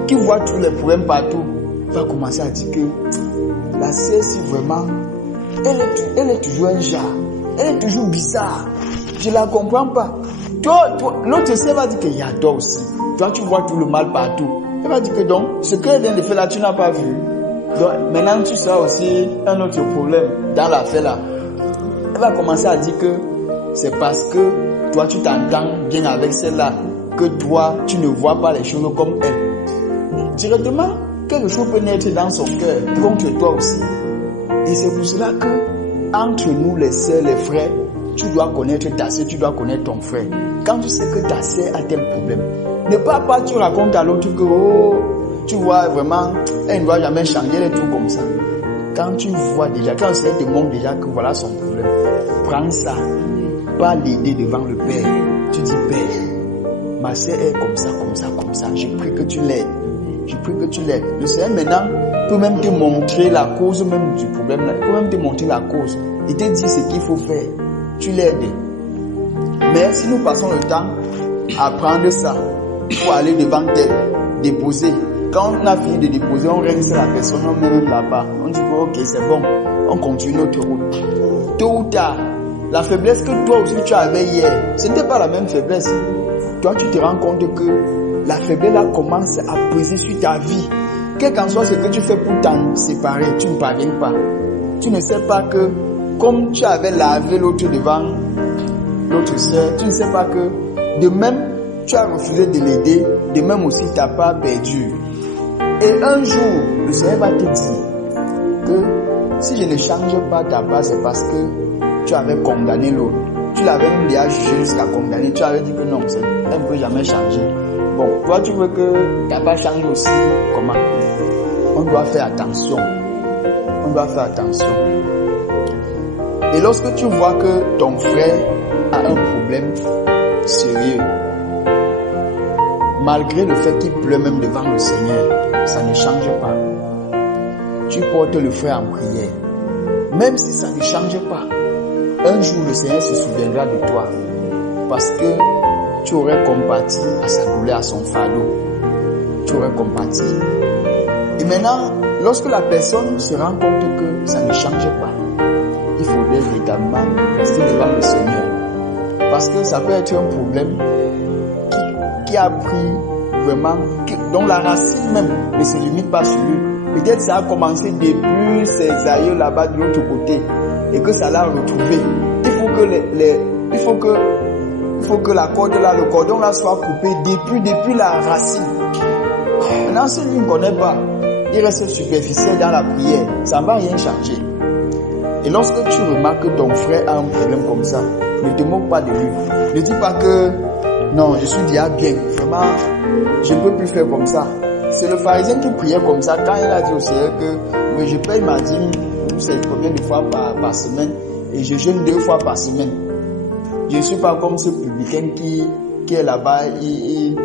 qui voit tous les problèmes partout, va commencer à dire que la sœur, si vraiment, elle est toujours un genre. Elle est toujours bizarre. Je la comprends pas. Toi, l'autre sœur va dire qu'il y a toi aussi. Toi, tu vois tout le mal partout. Elle va dire que donc, ce qu'elle vient de faire là, tu n'as pas vu. Donc, maintenant, tu seras aussi un autre problème dans l'affaire là. Elle va commencer à dire que c'est parce que toi, tu t'entends bien avec celle-là, que toi, tu ne vois pas les choses comme elle. Directement, quelque chose peut naître dans son cœur, contre toi aussi. Et c'est pour cela que, entre nous, les sœurs, les frères, tu dois connaître ta sœur, tu dois connaître ton frère. Quand tu sais que ta sœur a tel problème, ne pas tu racontes à l'autre que, oh, tu vois vraiment, elle ne doit jamais changer, elle est tout comme ça. Quand tu vois déjà, quand elle te montre déjà que voilà son problème, prends ça, pas l'aider devant le Père. Tu dis, Père, ma sœur est comme ça, comme ça, comme ça. Je prie que tu l'aides. Je prie que tu l'aides. Le Seigneur maintenant peut même te montrer la cause même du problème là. Il peut même te montrer la cause. Il te dit ce qu'il faut faire. Tu l'aides. Mais si nous passons le temps à prendre ça pour aller devant elle, déposer. Quand on a fini de déposer, on reste la personne, on met même là-bas. On dit que ok, c'est bon, on continue notre route. Tôt ou tard, la faiblesse que toi aussi tu avais hier, ce n'était pas la même faiblesse. Toi, tu te rends compte que la faiblesse là commence à peser sur ta vie. Quel qu'en soit ce que tu fais pour t'en séparer, tu ne parviens pas. Tu ne sais pas que, comme tu avais lavé l'autre devant l'autre sœur, tu ne sais pas que, de même, tu as refusé de l'aider, de même aussi, tu n'as pas perdu. Et un jour, le Seigneur va te dire que si je ne change pas ta part, c'est parce que tu avais condamné l'autre. Tu l'avais même déjà jugé jusqu'à condamner. Tu avais dit que non, elle ne peut jamais changer. Bon, toi tu veux que ta part change aussi. Comment? On doit faire attention. On doit faire attention. Et lorsque tu vois que ton frère a un problème sérieux, malgré le fait qu'il pleure même devant le Seigneur, ça ne change pas. Tu portes le frère en prière. Même si ça ne change pas, un jour le Seigneur se souviendra de toi. Parce que tu aurais compati à sa douleur, à son fardeau. Tu aurais compati. Et maintenant, lorsque la personne se rend compte que ça ne change pas, il faudrait véritablement rester devant le Seigneur. Parce que ça peut être un problème qui a pris vraiment, dont la racine même ne se limite pas sur lui. Peut-être ça a commencé depuis ses aïeux là-bas de l'autre côté et que ça l'a retrouvé. Il faut que la corde là, le cordon là soit coupé depuis la racine. Maintenant, si lui ne connaît pas, il reste superficiel dans la prière, ça ne va rien changer. Et lorsque tu remarques que ton frère a un problème comme ça, ne te moque pas de lui. Ne dis pas que non, je suis déjà bien, vraiment, je ne peux plus faire comme ça. C'est le pharisien qui priait comme ça quand il a dit au Seigneur que je paye ma dîme, c'est combien de fois par semaine, et je jeûne 2 fois par semaine. Je ne suis pas comme ce publicain qui est là-bas, il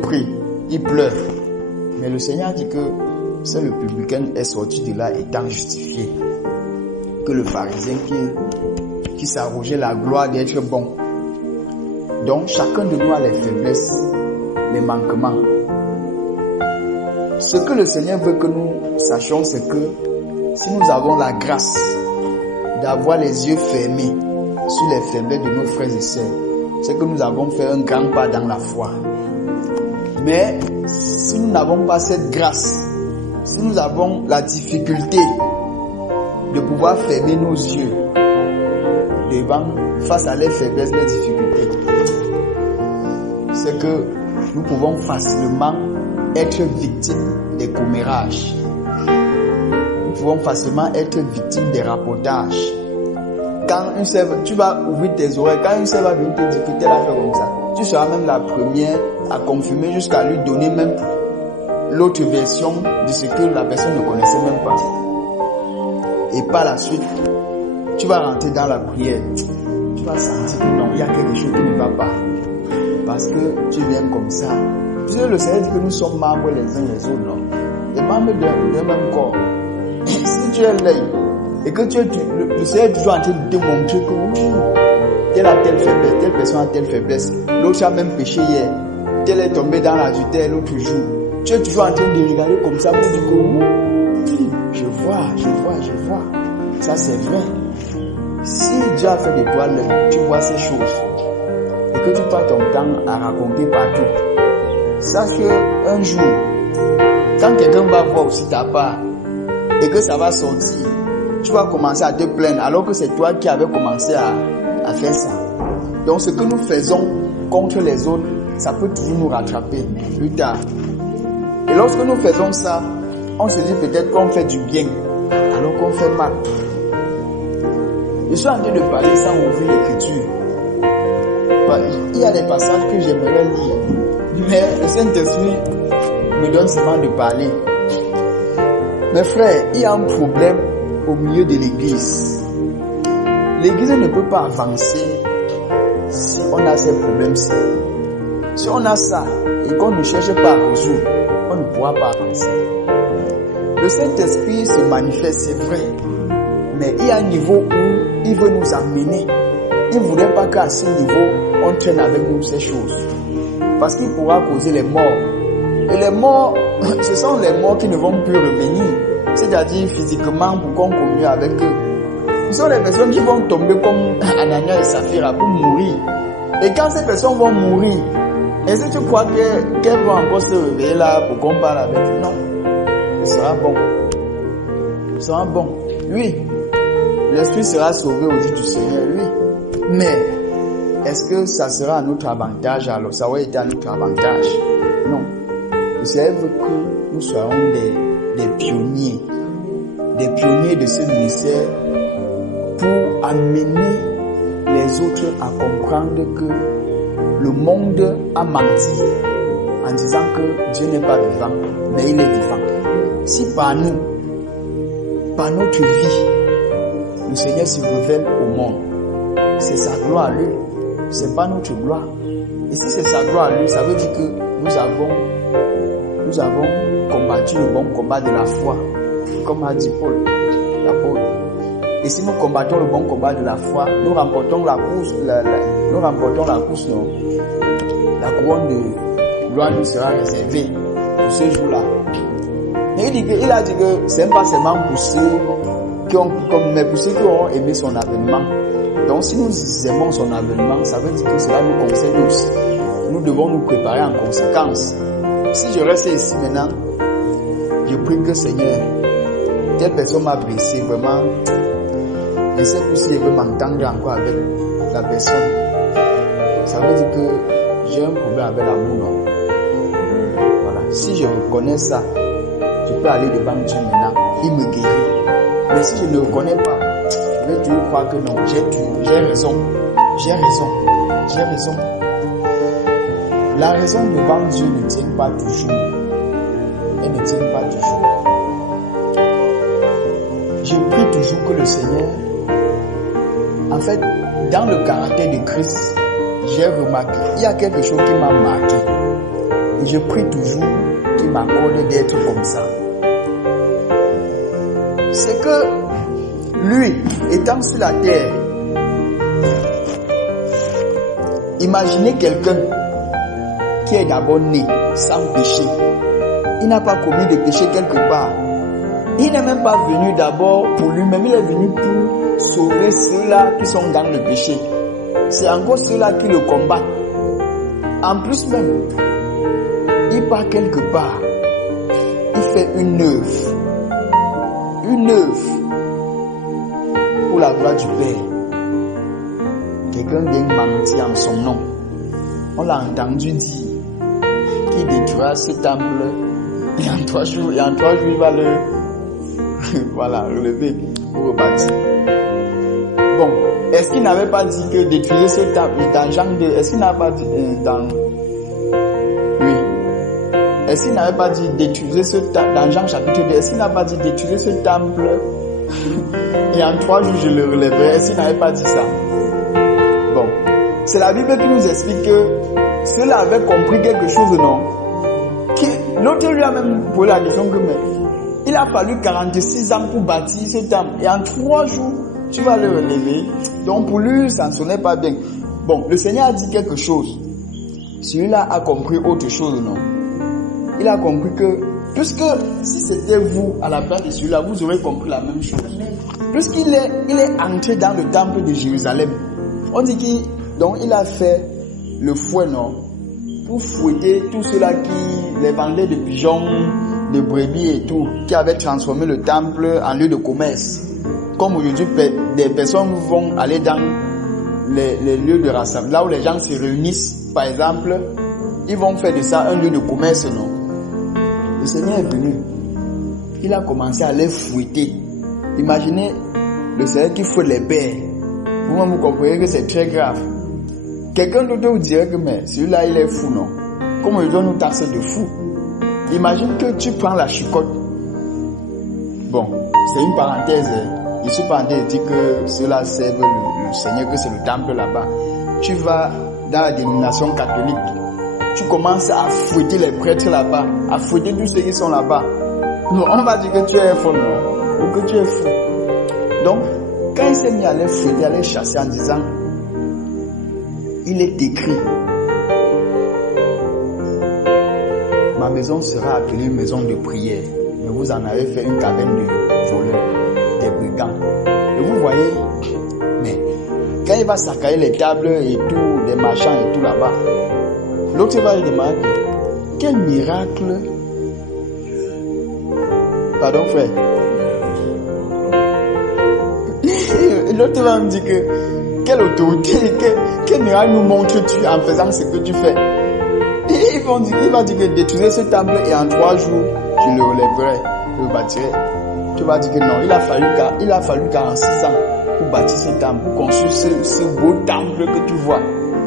prie, il pleure. Mais le Seigneur a dit que c'est le publicain est sorti de là étant justifié. Que le pharisien qui s'arrogeait la gloire d'être bon. Donc chacun de nous a les faiblesses, les manquements. Ce que le Seigneur veut que nous sachions, c'est que si nous avons la grâce d'avoir les yeux fermés sur les faiblesses de nos frères et sœurs, c'est que nous avons fait un grand pas dans la foi. Mais si nous n'avons pas cette grâce, si nous avons la difficulté de pouvoir fermer nos yeux face à les faiblesses, les difficultés, c'est que nous pouvons facilement être victimes des commérages. Nous pouvons facilement être victimes des rapportages. Quand une sœur, tu vas ouvrir tes oreilles, quand une sœur va venir te dire que tu l'as fait comme ça, tu seras même la première à confirmer jusqu'à lui donner même l'autre version de ce que la personne ne connaissait même pas. Et par la suite, tu vas rentrer dans la prière. Tu vas sentir que non, il y a quelque chose qui ne va pas. Parce que tu viens comme ça. Tu sais, le Seigneur dit que nous sommes membres les uns les autres, non? Les membres d'un même corps. Si tu es l'œil, et que le Seigneur est toujours en train de te montrer que tel a telle faiblesse, telle personne a telle faiblesse, l'autre a même péché hier. tel est tombé dans l'adultère l'autre jour. Tu es toujours en train de regarder comme ça pour dire que oui, je vois. Ça c'est vrai. Si Dieu a fait de toi l'œil, tu vois ces choses et que tu passes ton temps à raconter partout, sache qu'un jour, quand quelqu'un va voir aussi ta part et que ça va sortir, tu vas commencer à te plaindre alors que c'est toi qui avais commencé à faire ça. Donc ce que nous faisons contre les autres, ça peut toujours nous rattraper plus tard. Et lorsque nous faisons ça, on se dit peut-être qu'on fait du bien alors qu'on fait mal. Je suis en train de parler sans ouvrir l'écriture. Il y a des passages que j'aimerais lire, mais le Saint-Esprit me donne seulement de parler. Mes frères, il y a un problème au milieu de l'église. L'église ne peut pas avancer si on a ces problèmes-ci. Si on a ça et qu'on ne cherche pas à résoudre, on ne pourra pas avancer. Le Saint-Esprit se manifeste, c'est vrai, mais il y a un niveau où il veut nous amener. Il ne voudrait pas qu'à ce niveau, on traîne avec nous ces choses. Parce qu'il pourra causer les morts. Et les morts, ce sont les morts qui ne vont plus revenir. C'est-à-dire physiquement pour qu'on communique avec eux. Ce sont les personnes qui vont tomber comme Anania et Saphira pour mourir. Et quand ces personnes vont mourir, est-ce que tu crois qu'elles vont encore se réveiller là pour qu'on parle avec eux? Non. Ce sera bon. Ce sera bon. Oui. L'esprit sera sauvé au jour du Seigneur, oui. Mais, est-ce que ça sera à notre avantage alors? Ça aurait été à notre avantage? Non. Le Seigneur veut que nous soyons des pionniers. Des pionniers de ce ministère pour amener les autres à comprendre que le monde a menti en disant que Dieu n'est pas vivant, mais il est vivant. Si par nous, par notre vie, le Seigneur se révèle au monde, c'est sa gloire à lui, c'est pas notre gloire. Et si c'est sa gloire à lui, ça veut dire que nous avons combattu le bon combat de la foi, comme a dit Paul, l'apôtre. Et si nous combattons le bon combat de la foi, nous remportons la course, non. La couronne de gloire nous sera réservée pour ce jour-là. Et il a dit que c'est pas seulement pour ceux qui ont aimé son avènement. Donc si nous aimons son avènement, ça veut dire que cela nous concerne aussi. Nous devons nous préparer en conséquence. Si je reste ici maintenant, je prie que Seigneur, telle personne m'a blessé, vraiment, je sais plus si elle veut m'entendre encore avec la personne. Ça veut dire que j'ai un problème avec l'amour, non? Voilà. Si je reconnais ça, je peux aller devant Dieu maintenant, il me guérit. Mais si je ne le reconnais pas, je vais toujours croire que non, j'ai raison. La raison devant Dieu ne tient pas toujours. Elle ne tient pas toujours. Je prie toujours que le Seigneur, en fait, dans le caractère de Christ, j'ai remarqué, il y a quelque chose qui m'a marqué. Et je prie toujours qu'il m'accorde d'être comme ça. C'est que lui, étant sur la terre, imaginez quelqu'un qui est d'abord né sans péché. Il n'a pas commis de péché quelque part. Il n'est même pas venu d'abord pour lui-même, il est venu pour sauver ceux-là qui sont dans le péché. C'est encore ceux-là qui le combattent. En plus même, il part quelque part. Il fait une œuvre pour la gloire du Père. Quelqu'un vient mentir en son nom. On l'a entendu dire qu'il détruira ce temple et en 3 jours, il va le relever pour rebâtir. Bon, est-ce qu'il n'avait pas dit que détruire ce temple dans Jean 2, est-ce qu'il n'a pas dit est-ce qu'il n'avait pas dit détruire ce temple dans Jean chapitre 2, est-ce qu'il n'a pas dit détruire ce temple et en 3 jours je le relèverai, est-ce qu'il n'avait pas dit ça? Bon, c'est la Bible qui nous explique que ceux-là avaient compris quelque chose, non? L'autre lui a même posé la question que mais il a fallu 46 ans pour bâtir ce temple et en 3 jours tu vas le relever. Donc pour lui ça ne sonnait pas bien. Bon, le Seigneur a dit quelque chose. celui-là a compris autre chose, non? Il a compris que, puisque si c'était vous à la place de celui-là, vous aurez compris la même chose. Puisqu'il est entré dans le temple de Jérusalem, on dit qu'il a fait le fouet, non? Pour fouetter tous ceux-là qui les vendaient de pigeons, de brebis et tout, qui avaient transformé le temple en lieu de commerce. Comme aujourd'hui, des personnes vont aller dans les lieux de rassemblement, là où les gens se réunissent, par exemple, ils vont faire de ça un lieu de commerce, non? Le Seigneur est venu. Il a commencé à les fouetter. Imaginez le Seigneur qui fouette les bêtes. Vous comprenez que c'est très grave. Quelqu'un d'autre vous dirait que mais celui-là il est fou, non? Comment il doit nous taxer de fou? Imagine que tu prends la chicotte. Bon, c'est une parenthèse. Je suis pas en train de dire que cela serve le Seigneur, que c'est le temple là-bas. Tu vas dans la dénomination catholique. Tu commences à fouetter les prêtres là-bas, à fouetter tous ceux qui sont là-bas. Non, on va dire que tu es fou, non? Ou que tu es fou. Donc, quand il s'est mis à les fouetter, à les chasser en disant, il est écrit, ma maison sera appelée une maison de prière, mais vous en avez fait une caverne de voleurs, des brigands. Et vous voyez, mais quand il va saccager les tables et tout, des marchands et tout là-bas, l'autre va lui demander, quel miracle, pardon frère, l'autre va me dire que quelle autorité, quel miracle nous montres-tu en faisant ce que tu fais? Et il va dire que détruire ce temple et en 3 jours, tu le relèverais, tu le bâtirais. Tu vas dire que non, il a fallu 46 ans pour bâtir ce temple, pour construire ce beau temple que tu vois.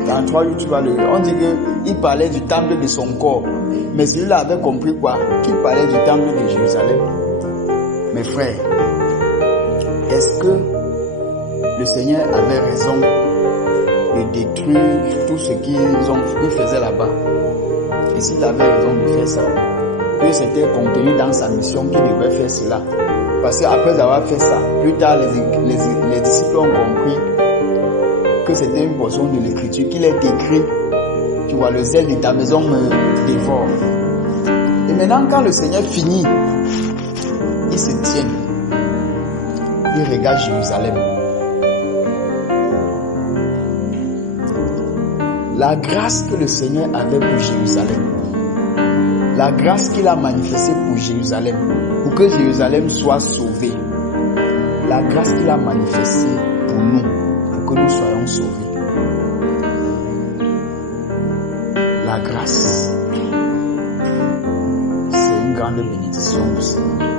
Et en 3 jours, tu vas le... On dit qu'il parlait du temple de son corps. Mais celui-là avait compris quoi? Qu'il parlait du temple de Jérusalem. Mes frères, est-ce que le Seigneur avait raison de détruire tout ce qu'ils faisaient là-bas? Et s'il avait raison de faire ça, que c'était contenu dans sa mission qu'il devait faire cela. Parce qu'après avoir fait ça, plus tard les disciples ont compris que c'était une portion de l'écriture, qu'il est écrit, tu vois, le zèle de ta maison me dévore. Et maintenant quand le Seigneur finit, il se tient, il regarde Jérusalem. La grâce que le Seigneur avait pour Jérusalem, la grâce qu'il a manifestée pour Jérusalem, pour que Jérusalem soit sauvée, la grâce qu'il a manifestée pour nous, pour que nous soyons sauvés. La grâce, c'est une grande bénédiction du Seigneur.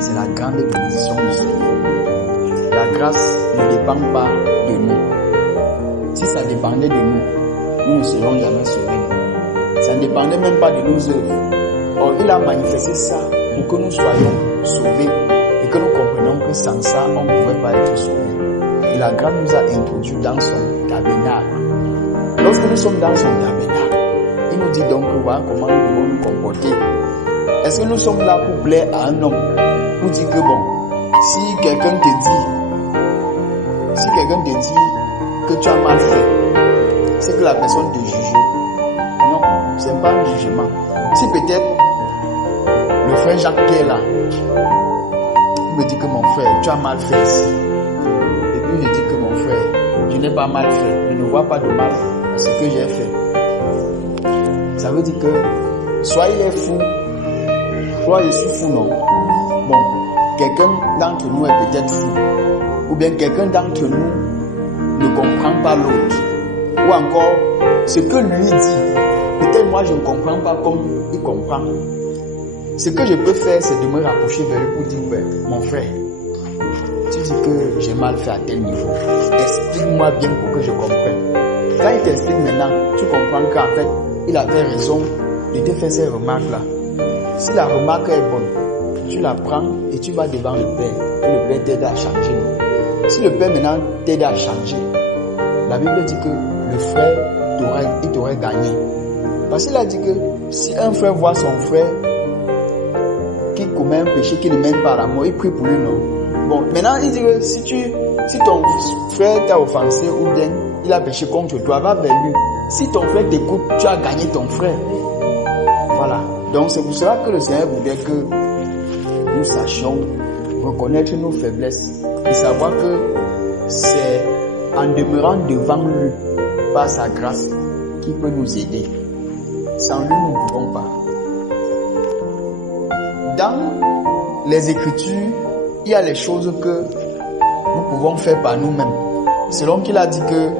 C'est la grande bénédiction du Seigneur. La grâce ne dépend pas de nous. Si ça dépendait de nous ne serions jamais sauvés. Ça ne dépendait même pas de nos œuvres. Or, il a manifesté ça pour que nous soyons sauvés et que nous comprenions que sans ça, on ne pouvait pas être sauvés. Et la grâce nous a introduits dans son tabernacle. Lorsque nous sommes dans son tabernacle, il nous dit donc voilà comment nous devons nous comporter. Est-ce que nous sommes là pour plaire à un homme? Pour dire que bon, si quelqu'un te dit que tu as mal fait, c'est que la personne te juge. Non, ce n'est pas un jugement. Si peut-être le frère Jacques qui est là, il me dit que mon frère, tu as mal fait ici. Et puis je dis que mon frère, je n'ai pas mal fait. Je ne vois pas de mal à ce que j'ai fait. Ça veut dire que soit il est fou, soit je suis fou, non. Bon, quelqu'un d'entre nous est peut-être fou. Ou bien quelqu'un d'entre nous ne comprend pas l'autre. Ou encore, ce que lui dit, peut-être moi je ne comprends pas comme il comprend. Ce que je peux faire, c'est de me rapprocher vers lui pour dire, ouais, mon frère, tu dis que j'ai mal fait à tel niveau. Explique-moi bien pour que je comprenne. Quand il t'explique maintenant, tu comprends qu'en fait, il avait raison de te faire ces remarques-là. Si la remarque est bonne, tu la prends et tu vas devant le Père. Et le Père t'aide à changer. Si le Père maintenant t'aide à changer, la Bible dit que le frère t'aurait gagné. Parce qu'il a dit que si un frère voit son frère qui commet un péché qui ne mène pas à la mort, il prie pour lui, non. Bon, maintenant il dit que si ton frère t'a offensé ou bien il a péché contre toi, va vers lui Si ton frère t'écoute, tu as gagné ton frère. Voilà. Donc c'est pour cela que le Seigneur voudrait que nous sachions reconnaître nos faiblesses et savoir que c'est en demeurant devant lui, par sa grâce, qu'il peut nous aider. Sans lui, nous ne pouvons pas. Dans les Écritures, il y a les choses que nous pouvons faire par nous-mêmes. Selon qu'il a dit que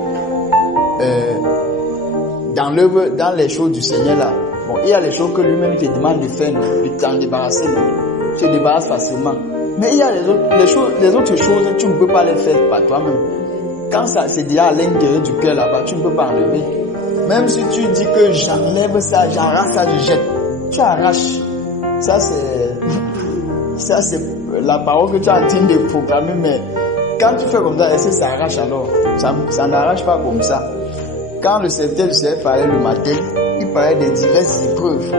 dans les choses du Seigneur là, bon, il y a les choses que lui-même te demande de faire, de t'en débarrasser, non? Tu te débarrasses facilement. Mais il y a les autres choses, tu ne peux pas les faire par toi-même. Quand ça c'est déjà à l'intérieur du cœur là-bas, tu ne peux pas enlever. Même si tu dis que j'enlève ça, j'arrache ça, je jette, tu arraches. Ça c'est la parole que tu es en train de proclamer, mais quand tu fais comme ça, est-ce que ça arrache alors? Ça n'arrache pas comme ça. Quand le serviteur du Seigneur parlait le matin, il parlait de diverses épreuves.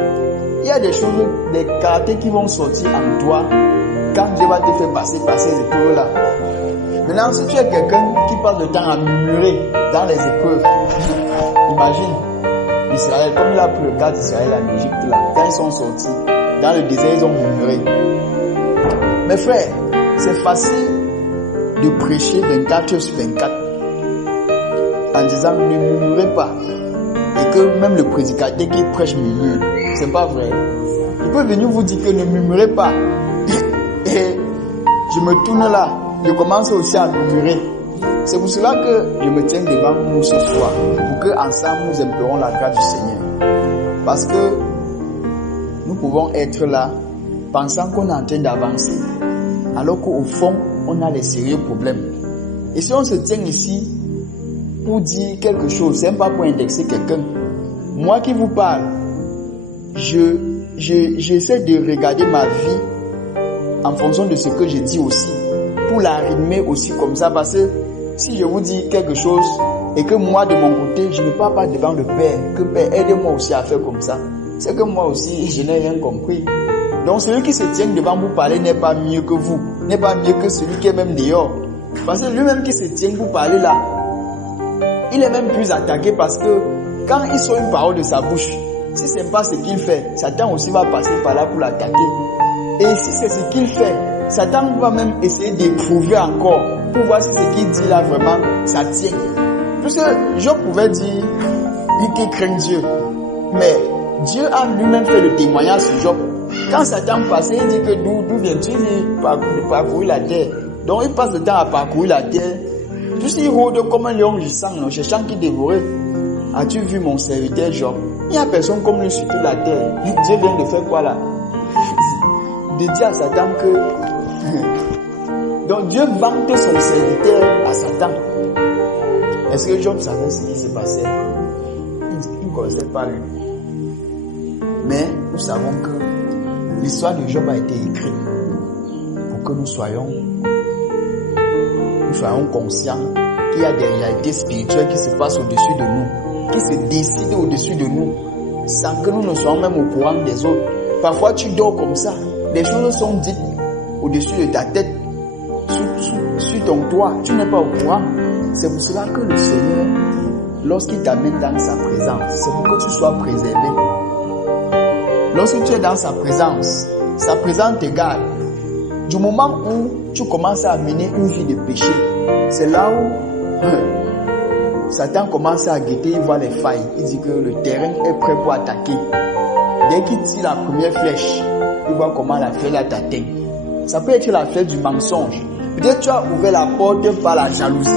Il y a des choses, des caractères qui vont sortir en toi quand Dieu va te faire passer par ces épreuves-là. Maintenant, si tu es quelqu'un qui passe le temps à murmurer dans les épreuves, imagine Israël, comme il a pris le cas d'Israël en Égypte là, quand ils sont sortis dans le désert, ils ont murmuré. Mes frères, c'est facile de prêcher 24 sur 24 en disant ne murmurez pas et que même le prédicateur qui prêche murmure. C'est pas vrai. Il peut venir vous dire que ne murmurez pas et je me tourne là, je commence aussi à murmurer. C'est pour cela que je me tiens devant nous ce soir pour que ensemble nous implorons la grâce du Seigneur, parce que nous pouvons être là pensant qu'on est en train d'avancer alors qu'au fond on a les sérieux problèmes. Et si on se tient ici pour dire quelque chose, c'est même pas pour indexer quelqu'un. Moi qui vous parle, j'essaie de regarder ma vie en fonction de ce que je dis aussi, pour la rythmer aussi comme ça, parce que si je vous dis quelque chose et que moi de mon côté je ne parle pas devant le Père, que Père aide-moi aussi à faire comme ça, c'est que moi aussi je n'ai rien compris. Donc celui qui se tient devant vous parler n'est pas mieux que vous, n'est pas mieux que celui qui est même dehors. Parce que lui-même qui se tient pour parler là, il est même plus attaqué, parce que quand il sort une parole de sa bouche, si c'est pas ce qu'il fait, Satan aussi va passer par là pour l'attaquer. Et si c'est ce qu'il fait, Satan va même essayer d'éprouver encore pour voir si ce qu'il dit là vraiment ça tient. Puisque Job pouvait dire qu'il craint Dieu, mais Dieu a lui-même fait le témoignage sur Job. Quand Satan passait, il dit que d'où viens-tu? Il dit parcourir la terre. Donc il passe le temps à parcourir la terre. Tout ce qui rôde comme un lion rugissant, cherchant qui dévorait. As-tu vu mon serviteur Job? Il n'y a personne comme lui sur toute la terre. Dieu vient de faire quoi là? De dire à Satan que donc Dieu vante son serviteur à Satan. Est-ce que Job savait ce qui se passait? Il ne connaissait pas lui. Mais nous savons que l'histoire de Job a été écrite pour que nous soyons conscients qu'il y a des réalités spirituelles qui se passent au-dessus de nous, qui se décident au-dessus de nous, sans que nous ne soyons même au courant des autres. Parfois tu dors comme ça, les choses sont dites au-dessus de ta tête, sur ton toit, tu n'es pas au courant. C'est pour cela que le Seigneur, lorsqu'il t'amène dans sa présence, c'est pour que tu sois préservé. Lorsque tu es dans sa présence te garde. Du moment où tu commences à mener une vie de péché, c'est là où Satan commence à guetter, il voit les failles. Il dit que le terrain est prêt pour attaquer. Dès qu'il tire la première flèche, il voit comment la flèche t'atteint. Ça peut être la flèche du mensonge. Peut-être tu as ouvert la porte par la jalousie.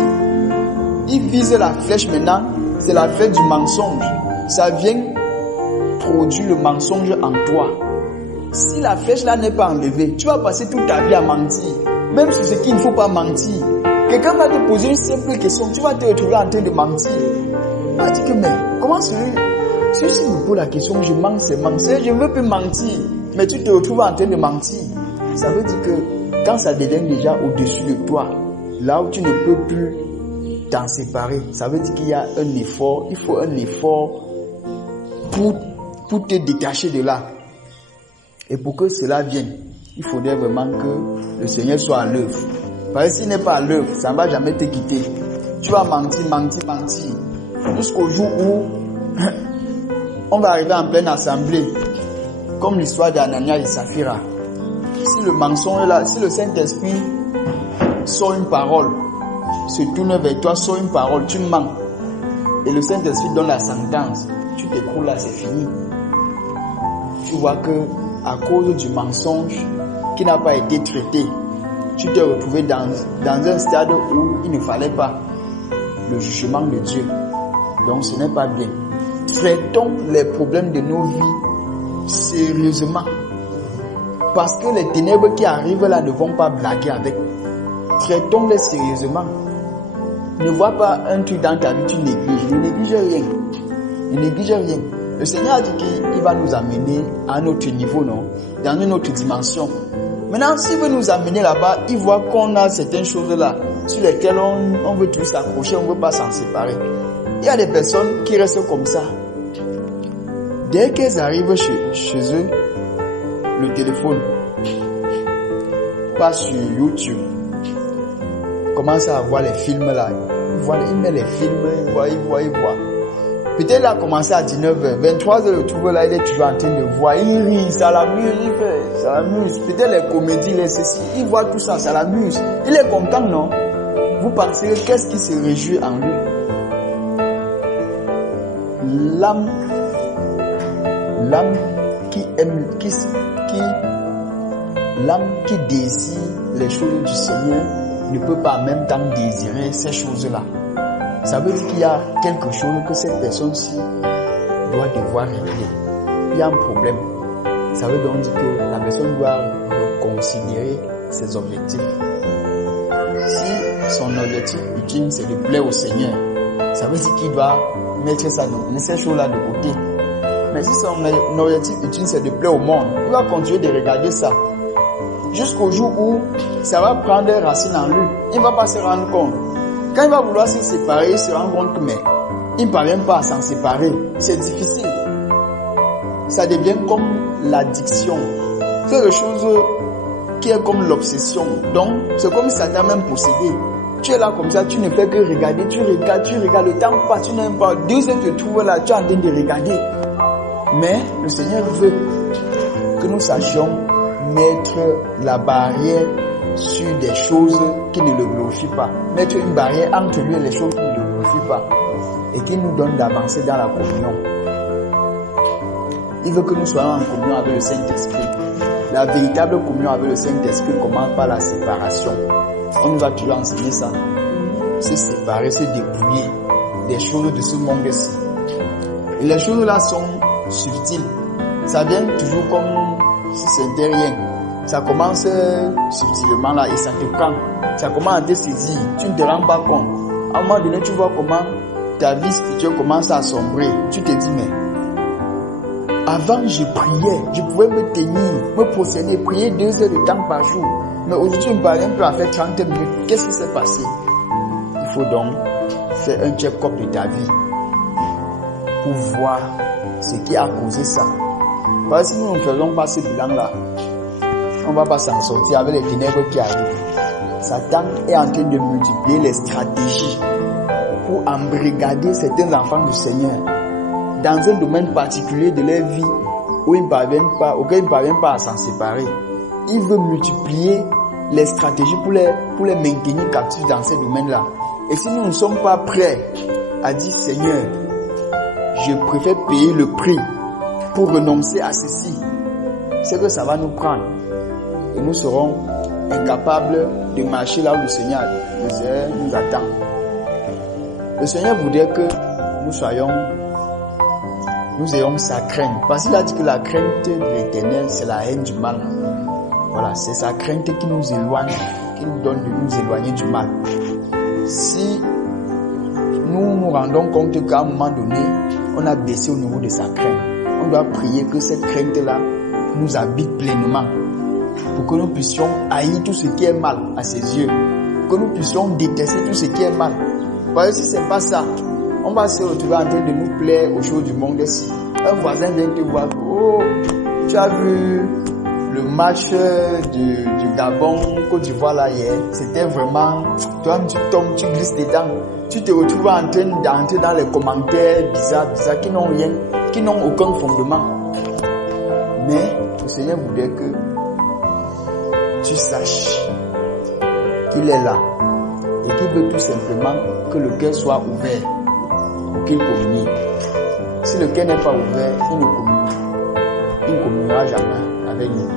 Il vise la flèche maintenant, c'est la flèche du mensonge. Ça vient produire le mensonge en toi. Si la flèche là n'est pas enlevée, tu vas passer toute ta vie à mentir. Même sur ce qu'il ne faut pas mentir. Quelqu'un va te poser une simple question, tu vas te retrouver en train de mentir. Tu vas dire que mais comment celui-ci me pose la question, je mens, c'est mentir. Je ne veux plus mentir, mais tu te retrouves en train de mentir. Ça veut dire que quand ça devient déjà au-dessus de toi, là où tu ne peux plus t'en séparer, ça veut dire qu'il y a un effort, il faut un effort pour te détacher de là. Et pour que cela vienne, il faudrait vraiment que le Seigneur soit à l'œuvre. Parce que s'il n'est pas à l'œuvre, ça ne va jamais te quitter. Tu vas mentir. Jusqu'au jour où on va arriver en pleine assemblée, comme l'histoire d'Anania et Saphira. Si le mensonge est là, si le Saint-Esprit sort une parole, se tourne vers toi, sort une parole, tu mens. Et le Saint-Esprit donne la sentence, tu t'écroules là, c'est fini. Tu vois que à cause du mensonge qui n'a pas été traité, tu t'es retrouvé dans un stade où il ne fallait pas. Le jugement de Dieu. Donc ce n'est pas bien. Traitons les problèmes de nos vies sérieusement. Parce que les ténèbres qui arrivent là ne vont pas blaguer avec. Traitons-les sérieusement. Ne vois pas un truc dans ta vie, tu négliges. Ne néglige rien. Ne néglige rien. Le Seigneur a dit qu'il va nous amener à un autre niveau, non? Dans une autre dimension. Maintenant, s'il veut nous amener là-bas, il voit qu'on a certaines choses-là sur lesquelles on veut tous s'accrocher, on ne veut pas s'en séparer. Il y a des personnes qui restent comme ça. Dès qu'elles arrivent chez eux, le téléphone passe sur YouTube, commence à voir les films là. Il met les films, il voit. Peut-être il a commencé à 19h, 23h, le trouve là, il est toujours en train de voir, il rit, ça l'amuse, ça l'amuse. Peut-être les comédies, les ceci, il voit tout ça, ça l'amuse. Il est content, non? Vous pensez qu'est-ce qui se réjouit en lui? L'âme qui aime, l'âme qui désire les choses du Seigneur ne peut pas en même temps désirer ces choses-là. Ça veut dire qu'il y a quelque chose que cette personne-ci doit devoir régler. Il y a un problème. Ça veut donc dire que la personne doit reconsidérer ses objectifs. Si son objectif ultime c'est de plaire au Seigneur, ça veut dire qu'il doit mettre ces choses-là de côté. Mais si son objectif ultime c'est de plaire au monde, il va continuer de regarder ça. Jusqu'au jour où ça va prendre racine en lui. Il ne va pas se rendre compte. Quand il va vouloir se séparer, il se rend compte que il ne parvient pas à s'en séparer. C'est difficile. Ça devient comme l'addiction. Quelque chose qui est comme l'obsession. Donc, c'est comme si ça t'a même possédé. Tu es là comme ça, tu ne fais que regarder, tu regardes, le temps passe, tu n'aimes pas. 2 heures te trouves là, tu es en train de regarder. Mais le Seigneur veut que nous sachions mettre la barrière sur des choses qui ne le glorifient pas. Mettre une barrière entre lui et les choses qui ne le glorifient pas. Et qui nous donne d'avancer dans la communion. Il veut que nous soyons en communion avec le Saint-Esprit. La véritable communion avec le Saint-Esprit commence par la séparation. On nous a toujours enseigné ça. Se séparer, se dépouiller des choses de ce monde-ci. Et les choses-là sont subtiles. Ça vient toujours comme si c'était rien. Ça commence subtilement là et ça te prend. Ça commence à te saisir. Tu ne te rends pas compte. À un moment donné, tu vois comment ta vie spirituelle commence à sombrer. Tu te dis, mais avant je priais, je pouvais me tenir, me prosterner, prier 2 heures de temps par jour. Mais aujourd'hui, je ne parviens plus à faire 30 minutes. Qu'est-ce qui s'est passé? Il faut donc faire un check-up de ta vie pour voir ce qui a causé ça. Parce que si nous ne faisons pas ce bilan-là, on ne va pas s'en sortir avec les ténèbres qui arrivent. Satan est en train de multiplier les stratégies pour embrigader certains enfants du Seigneur dans un domaine particulier de leur vie où ils ne parviennent pas à s'en séparer. Il veut multiplier les stratégies pour les maintenir captifs dans ces domaines-là. Et si nous ne sommes pas prêts à dire, Seigneur, je préfère payer le prix pour renoncer à ceci, c'est que ça va nous prendre. Et nous serons incapables de marcher là où le Seigneur nous attend. Le Seigneur voudrait que nous ayons sa crainte. Parce qu'il a dit que la crainte de l'Éternel, c'est la haine du mal. Voilà, c'est sa crainte qui nous éloigne, qui nous donne de nous éloigner du mal. Si nous nous rendons compte qu'à un moment donné, on a baissé au niveau de sa crainte, on doit prier que cette crainte-là nous habite pleinement. Pour que nous puissions haïr tout ce qui est mal à ses yeux. Que nous puissions détester tout ce qui est mal. Parce que si c'est pas ça, on va se retrouver en train de nous plaire aux choses du monde ici. Un voisin vient te voir, oh, tu as vu le match du Gabon, Côte d'Ivoire là hier, c'était vraiment, toi tu tombes, tu glisses dedans, tu te retrouves en train d'entrer dans les commentaires bizarres qui n'ont rien, qui n'ont aucun fondement. Mais le Seigneur voudrait que tu saches qu'il est là et qu'il veut tout simplement que le cœur soit ouvert pour qu'il communie. Si le cœur n'est pas ouvert, il ne communiera jamais avec nous.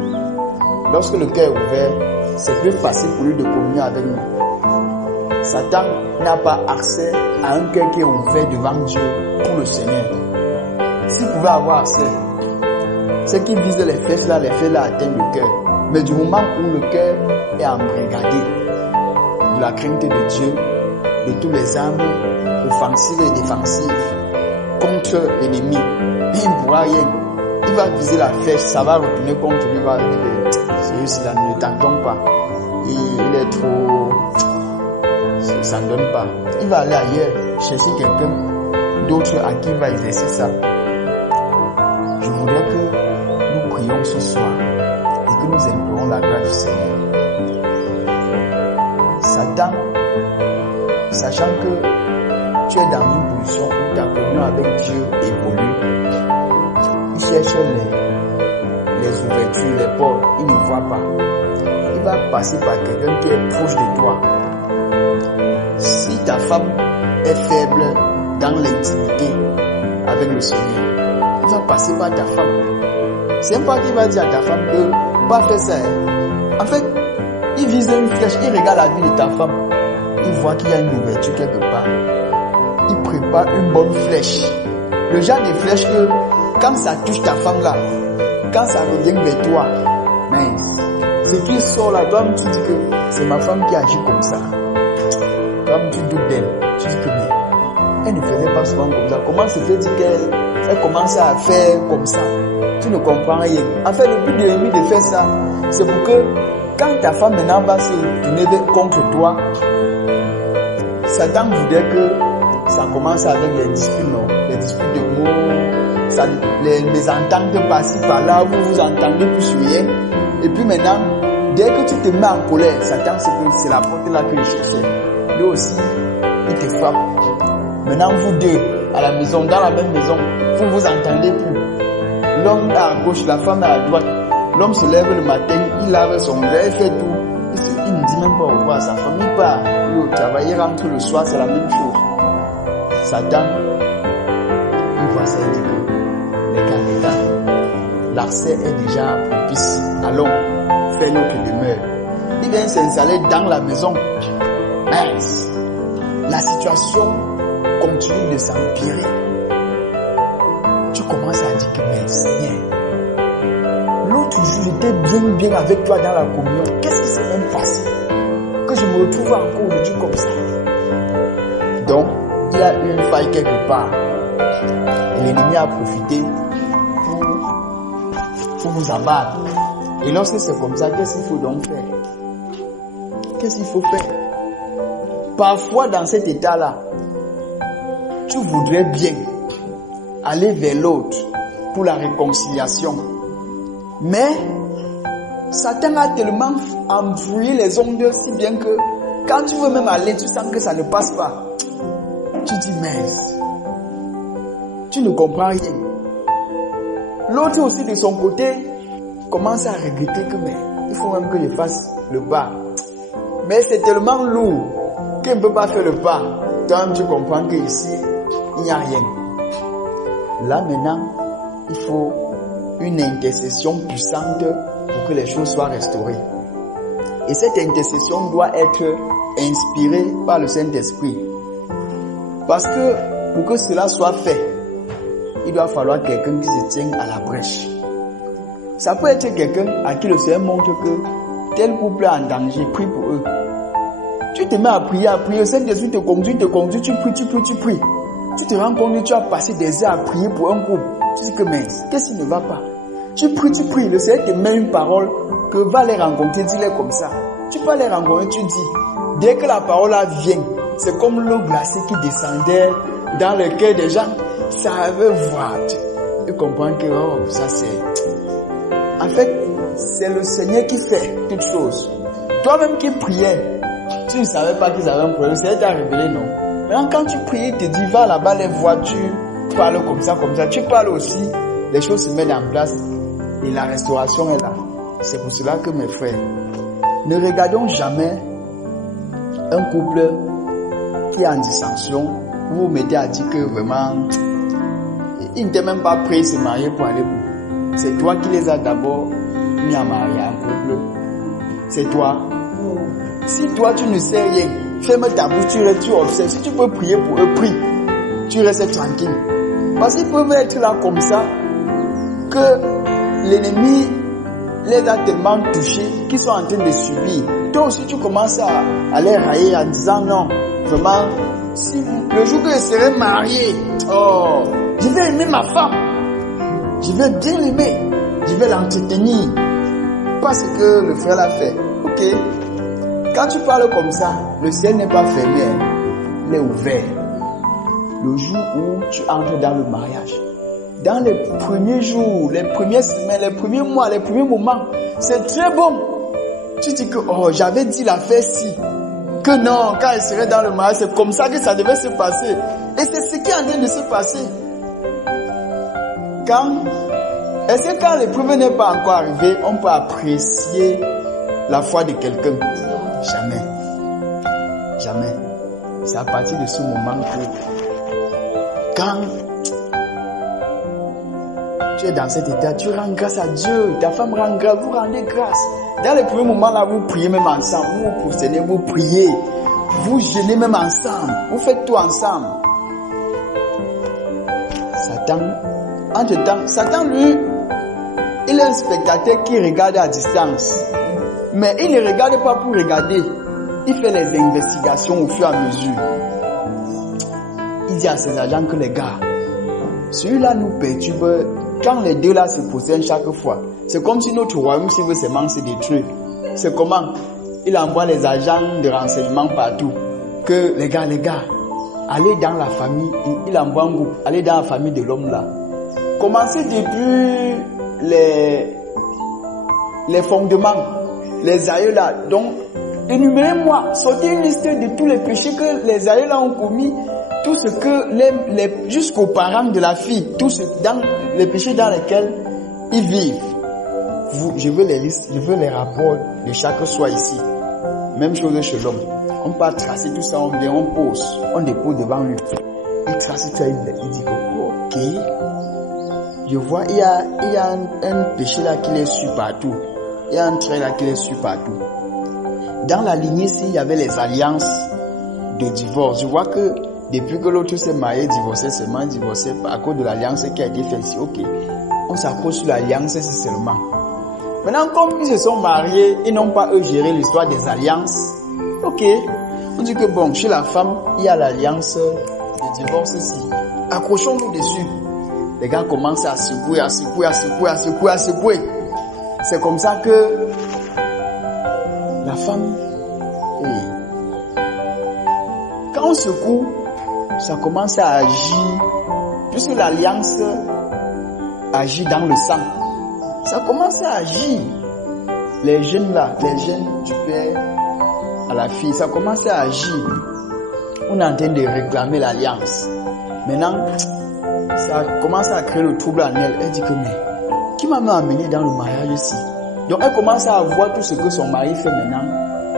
Lorsque le cœur est ouvert, c'est plus facile pour lui de communier avec nous. Satan n'a pas accès à un cœur qui est ouvert devant Dieu pour le Seigneur. S'il pouvait avoir accès, c'est qu'il vise les flèches là atteignent le cœur. Mais du moment où le cœur est embrigadé de la crainte de Dieu, de tous les armes offensives et défensives contre l'ennemi, il ne pourra rien. Il va viser la flèche, ça va retourner contre lui, il va dire, c'est juste là, ne t'entends pas. Il est trop, ça ne donne pas. Il va aller ailleurs, chercher quelqu'un d'autre à qui il va exercer ça. Je voudrais que nous prions ce soir et que nous implorons la grâce du Seigneur. Satan, sachant que tu es dans une position où ta communion avec Dieu évolue, il cherche les ouvertures, les portes, il ne voit pas. Il va passer par quelqu'un qui est proche de toi. Si ta femme est faible dans l'intimité avec le Seigneur, il va passer par ta femme. C'est un pas qu'il va dire à ta femme que pas faire ça. En fait, il vise une flèche, il regarde la vie de ta femme. Il voit qu'il y a une ouverture quelque part. Il prépare une bonne flèche. Le genre de flèche que quand ça touche ta femme là, quand ça revient vers toi, mince. Ce qui sort là, toi tu dis que c'est ma femme qui agit comme ça. Toi tu doutes d'elle. Tu dis que mais elle ne faisait pas souvent comme ça. Comment se fait-il qu'elle commence à faire comme ça? Tu ne comprends rien. En fait, le but de l'ennemi de faire ça, c'est pour que quand ta femme maintenant va se tourner contre toi, Satan voudrait que ça commence avec les disputes, non? Les disputes de mots, ça, les ententes par-ci par-là, vous vous entendez plus sur rien. Et puis maintenant, dès que tu te mets en colère, Satan, c'est la porte là que il cherchait. Lui aussi, il te frappe. Maintenant, vous deux, à la maison, dans la même maison, vous vous entendez plus. L'homme est à gauche, la femme est à droite. L'homme se lève le matin, il lave son visage, il fait tout. Il ne dit même pas au revoir à sa femme, il part. Il au travail, il rentre le soir, c'est la même chose. Satan, il voit ça, il dit que les gars, l'accès est déjà propice. Allons, fais notre demeure. Il vient s'installer dans la maison. Mais la situation continue de s'empirer. Tu commences à dire que mais Seigneur, l'autre jour j'étais bien avec toi dans la communion. Qu'est-ce qui s'est même passé que je me retrouve encore aujourd'hui comme ça? Donc, il y a eu une faille quelque part. Et l'ennemi a profité pour vous abattre. Et lorsque c'est comme ça, qu'est-ce qu'il faut donc faire? Qu'est-ce qu'il faut faire? Parfois, dans cet état-là, tu voudrais bien aller vers l'autre pour la réconciliation. Mais Satan a tellement embrouillé les ondes si bien que quand tu veux même aller, tu sens que ça ne passe pas. Tu dis, mais tu ne comprends rien. L'autre aussi de son côté commence à regretter que mais il faut même que je fasse le pas. Mais c'est tellement lourd qu'il ne peut pas faire le pas. Toi, tu comprends qu'ici, il n'y a rien. Là maintenant, il faut une intercession puissante pour que les choses soient restaurées. Et cette intercession doit être inspirée par le Saint-Esprit. Parce que pour que cela soit fait, il doit falloir quelqu'un qui se tienne à la brèche. Ça peut être quelqu'un à qui le Seigneur montre que tel couple est en danger, prie pour eux. Tu te mets à prier, le Saint-Esprit te conduit, tu pries. Tu te rends compte que tu as passé des heures à prier pour un couple. Tu dis que mais qu'est-ce qui ne va pas? Tu pries, le Seigneur te met une parole que va les rencontrer, dis-les comme ça. Tu peux les rencontrer, tu dis. Dès que la parole là vient, c'est comme l'eau glacée qui descendait dans le cœur des gens. Ça veut voir. Tu comprends que oh, ça c'est... En fait, c'est le Seigneur qui fait toutes choses. Toi-même qui priais, tu ne savais pas qu'ils avaient un problème. C'est t'a révélé, non? Maintenant, quand tu pries, il te dit, va là-bas, les voitures, parle comme ça. Tu parles aussi, les choses se mettent en place et la restauration est là. C'est pour cela que mes frères, ne regardons jamais un couple qui est en dissension. Vous vous mettez à dire que vraiment, il ne t'a même pas prêt de se marier pour aller où. C'est toi qui les as d'abord mis à marier en couple. C'est toi. Si toi tu ne sais rien, ferme ta bouche, tu observes. Si tu peux prier pour eux, prie. Tu restes tranquille. Parce qu'ils peuvent être là comme ça, que l'ennemi les a tellement touchés qu'ils sont en train de subir. Toi aussi tu commences à les railler en disant non, vraiment, si le jour que je serai marié, oh, je vais aimer ma femme. Je vais bien l'aimer. Je vais l'entretenir. Parce que le frère l'a fait. Ok. Quand tu parles comme ça, le ciel n'est pas fermé. Il est ouvert. Le jour où tu entres dans le mariage. Dans les premiers jours, les premières semaines, les premiers mois, les premiers moments, c'est très bon. Tu dis que, oh, j'avais dit l'affaire-ci. Que non, quand elle serait dans le mariage, c'est comme ça que ça devait se passer. Et c'est ce qui est en train de se passer. Est-ce que quand l'épreuve n'est pas encore arrivée, on peut apprécier la foi de quelqu'un? Jamais. Jamais. C'est à partir de ce moment que quand tu es dans cet état, tu rends grâce à Dieu, ta femme rend grâce, vous rendez grâce. Dans les premiers moments là, vous priez même ensemble, vous vous prosternez, vous priez, vous jeûnez même ensemble, vous faites tout ensemble. Satan lui, il est un spectateur qui regarde à distance. Mais il ne regarde pas pour regarder. Il fait les investigations au fur et à mesure. Il dit à ses agents que les gars, celui-là nous perturbe. Quand les deux là se possèdent chaque fois, c'est comme si notre royaume civil se détruit. C'est comment? Il envoie les agents de renseignement partout. Que les gars, allez dans la famille. Il envoie un groupe, allez dans la famille de l'homme là. Commencez depuis les fondements, les aïeux là. Donc, énumérez-moi, sortez une liste de tous les péchés que les aïeux là ont commis, tout ce que jusqu'aux parents de la fille, dans les péchés dans lesquels ils vivent. Je veux les listes, je veux les rapports de chaque soir ici. Même chose chez l'homme. On peut tracer tout ça, on vient, on pose, on dépose devant lui. Il trace ça, il dit ok. Je vois, il y a un péché là qui les suit partout. Il y a un trait là qui les suit partout. Dans la lignée, il y avait les alliances de divorce. Je vois que depuis que l'autre s'est marié, divorcé à cause de l'alliance qui a été faite ici. Ok, on s'accroche sur l'alliance seulement. Maintenant, comme ils se sont mariés, ils n'ont pas eux géré l'histoire des alliances. Ok, on dit que bon, chez la femme, il y a l'alliance de divorce ici. Accrochons-nous dessus. Les gars commencent à secouer. C'est comme ça que la femme, quand on secoue, ça commence à agir, puisque l'alliance agit dans le sang. Ça commence à agir. Les jeunes là, les jeunes du père à la fille, ça commence à agir. On est en train de réclamer l'alliance. Maintenant, ça commence à créer le trouble en elle. Elle dit que mais, qui m'a amené dans le mariage ici? Donc elle commence à voir tout ce que son mari fait maintenant,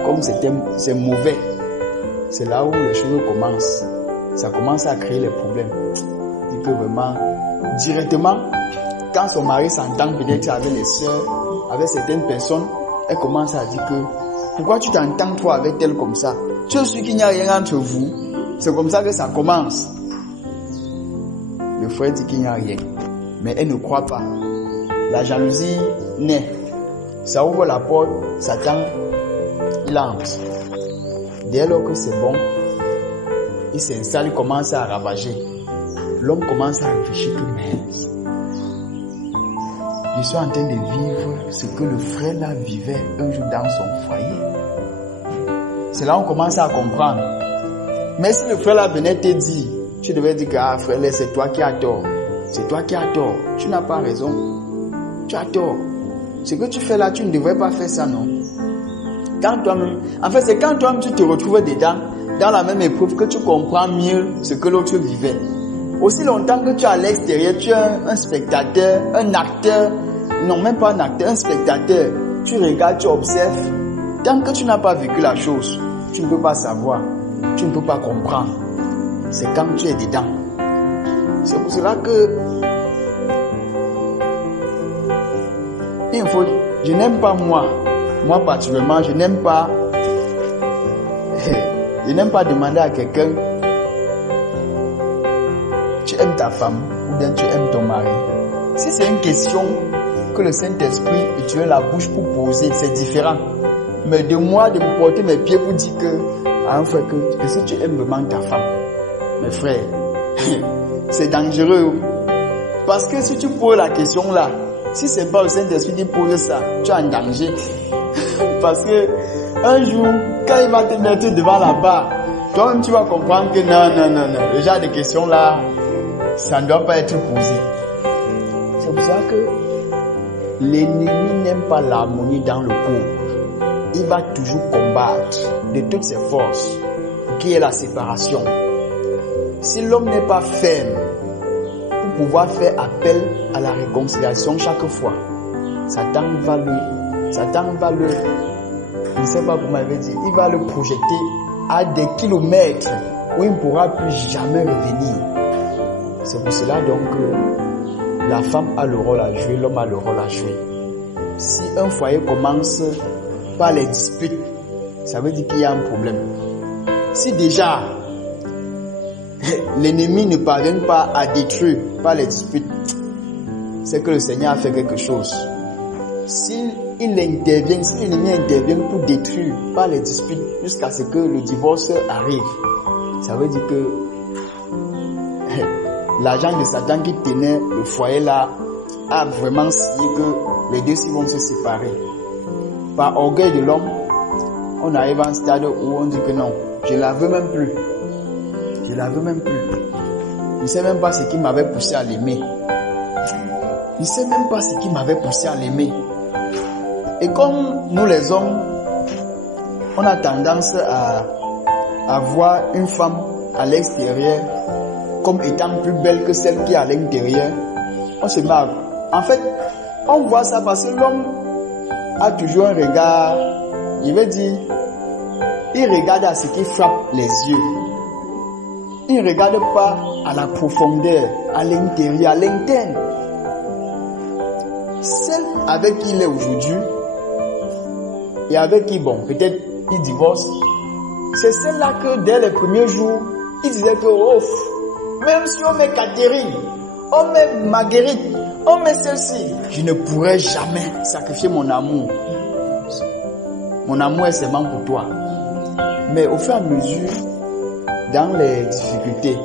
comme c'est mauvais. C'est là où les choses commencent. Ça commence à créer les problèmes. Elle dit que vraiment, directement, quand son mari s'entend peut-être avec les sœurs, avec certaines personnes, elle commence à dire que pourquoi tu t'entends toi avec elle comme ça? Tu es sûr qu'il n'y a rien entre vous? C'est comme ça que ça commence. Le frère dit qu'il n'y a rien. Mais elle ne croit pas. La jalousie naît. Ça ouvre la porte. Satan, il entre. Dès lors que c'est bon, il s'installe, il commence à ravager. L'homme commence à réfléchir que mais je suis en train de vivre ce que le frère là vivait un jour dans son foyer. C'est là qu'on commence à comprendre. Mais si le frère là venait te dire, tu devais dire que ah, frère, c'est toi qui as tort. C'est toi qui as tort. Tu n'as pas raison. Tu as tort. ce que tu fais là, tu ne devrais pas faire ça, non? Quand toi-même, en fait, c'est quand toi-même tu te retrouves dedans, dans la même épreuve, que tu comprends mieux ce que l'autre vivait. Aussi longtemps que tu es à l'extérieur, tu es un spectateur, un acteur, non même pas un acteur, un spectateur. Tu regardes, tu observes. Tant que tu n'as pas vécu la chose, tu ne peux pas savoir, tu ne peux pas comprendre. C'est quand tu es dedans. C'est pour cela que je n'aime pas moi particulièrement, je n'aime pas demander à quelqu'un, tu aimes ta femme ou bien tu aimes ton mari. Si c'est une question que le Saint-Esprit utilise la bouche pour poser, c'est différent. Mais de moi, de me porter mes pieds pour dire que si tu aimes vraiment ta femme, mes frères, c'est dangereux. Parce que si tu poses la question là, si c'est pas le Saint-Esprit qui pose ça, tu es en danger. Parce que un jour, quand il va te mettre devant la barre, toi-même tu vas comprendre que non. Le genre de questions là, ça ne doit pas être posé. C'est pour ça que l'ennemi n'aime pas l'harmonie dans le couple. Il va toujours combattre de toutes ses forces pour qu'il y ait la séparation. Si l'homme n'est pas ferme pour pouvoir faire appel à la réconciliation chaque fois, Satan va le, je ne sais pas comment il veut dire, il va le projeter à des kilomètres où il ne pourra plus jamais revenir. C'est pour cela donc que la femme a le rôle à jouer, l'homme a le rôle à jouer. Si un foyer commence par les disputes, ça veut dire qu'il y a un problème. Si déjà l'ennemi ne parvient pas à détruire par les disputes, c'est que le Seigneur a fait quelque chose. Si l'ennemi intervient pour détruire par les disputes jusqu'à ce que le divorce arrive, ça veut dire que l'agent de Satan qui tenait le foyer là a vraiment signé que les deux vont se séparer. Par orgueil de l'homme, on arrive à un stade où on dit que non, je la veux même plus. Je la veux même plus. Je ne sais même pas ce qui m'avait poussé à l'aimer. Je ne sais même pas ce qui m'avait poussé à l'aimer. Et comme nous les hommes, on a tendance à voir une femme à l'extérieur comme étant plus belle que celle qui est à l'intérieur, on se marre. En fait, on voit ça parce que l'homme a toujours un regard, il veut dire, il regarde à ce qui frappe les yeux. Il ne regarde pas à la profondeur, à l'intérieur, à l'interne. Celle avec qui il est aujourd'hui, et avec qui, bon, peut-être il divorce, c'est celle-là que dès les premiers jours, il disait que, oh, même si on met Catherine, on met Marguerite, on met celle-ci, je ne pourrais jamais sacrifier mon amour. Mon amour est seulement pour toi. Mais au fur et à mesure, dans les difficultés,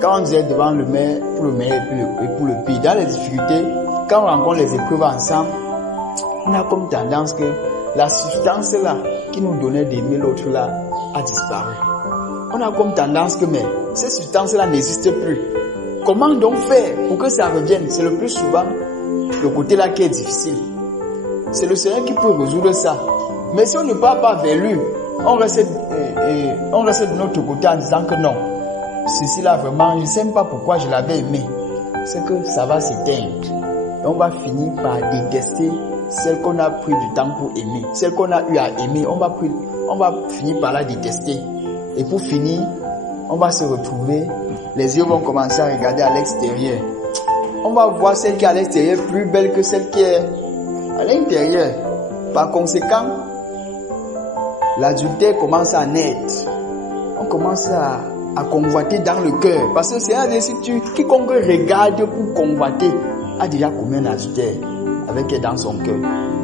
quand on disait devant le meilleur, pour le meilleur et pour le pire, dans les difficultés, quand on rencontre les épreuves ensemble, on a comme tendance que la substance là, qui nous donnait d'aimer l'autre là, a disparu. On a comme tendance que, mais cette substance là n'existe plus. Comment donc faire pour que ça revienne? C'est le plus souvent le côté là qui est difficile. C'est le Seigneur qui peut résoudre ça. Mais si on ne part pas vers lui, on reste de notre côté en disant que non, ceci là vraiment, je ne sais même pas pourquoi je l'avais aimé. C'est que ça va s'éteindre. Et on va finir par détester celle qu'on a pris du temps pour aimer. Celle qu'on a eu à aimer, on va finir par la détester. Et pour finir, on va se retrouver, les yeux vont commencer à regarder à l'extérieur. On va voir celle qui est à l'extérieur plus belle que celle qui est à l'intérieur. Par conséquent, l'adultère commence à naître. On commence à convoiter dans le cœur. Parce que c'est un des sites, quiconque regarde pour convoiter a déjà commis un adultère avec elle dans son cœur.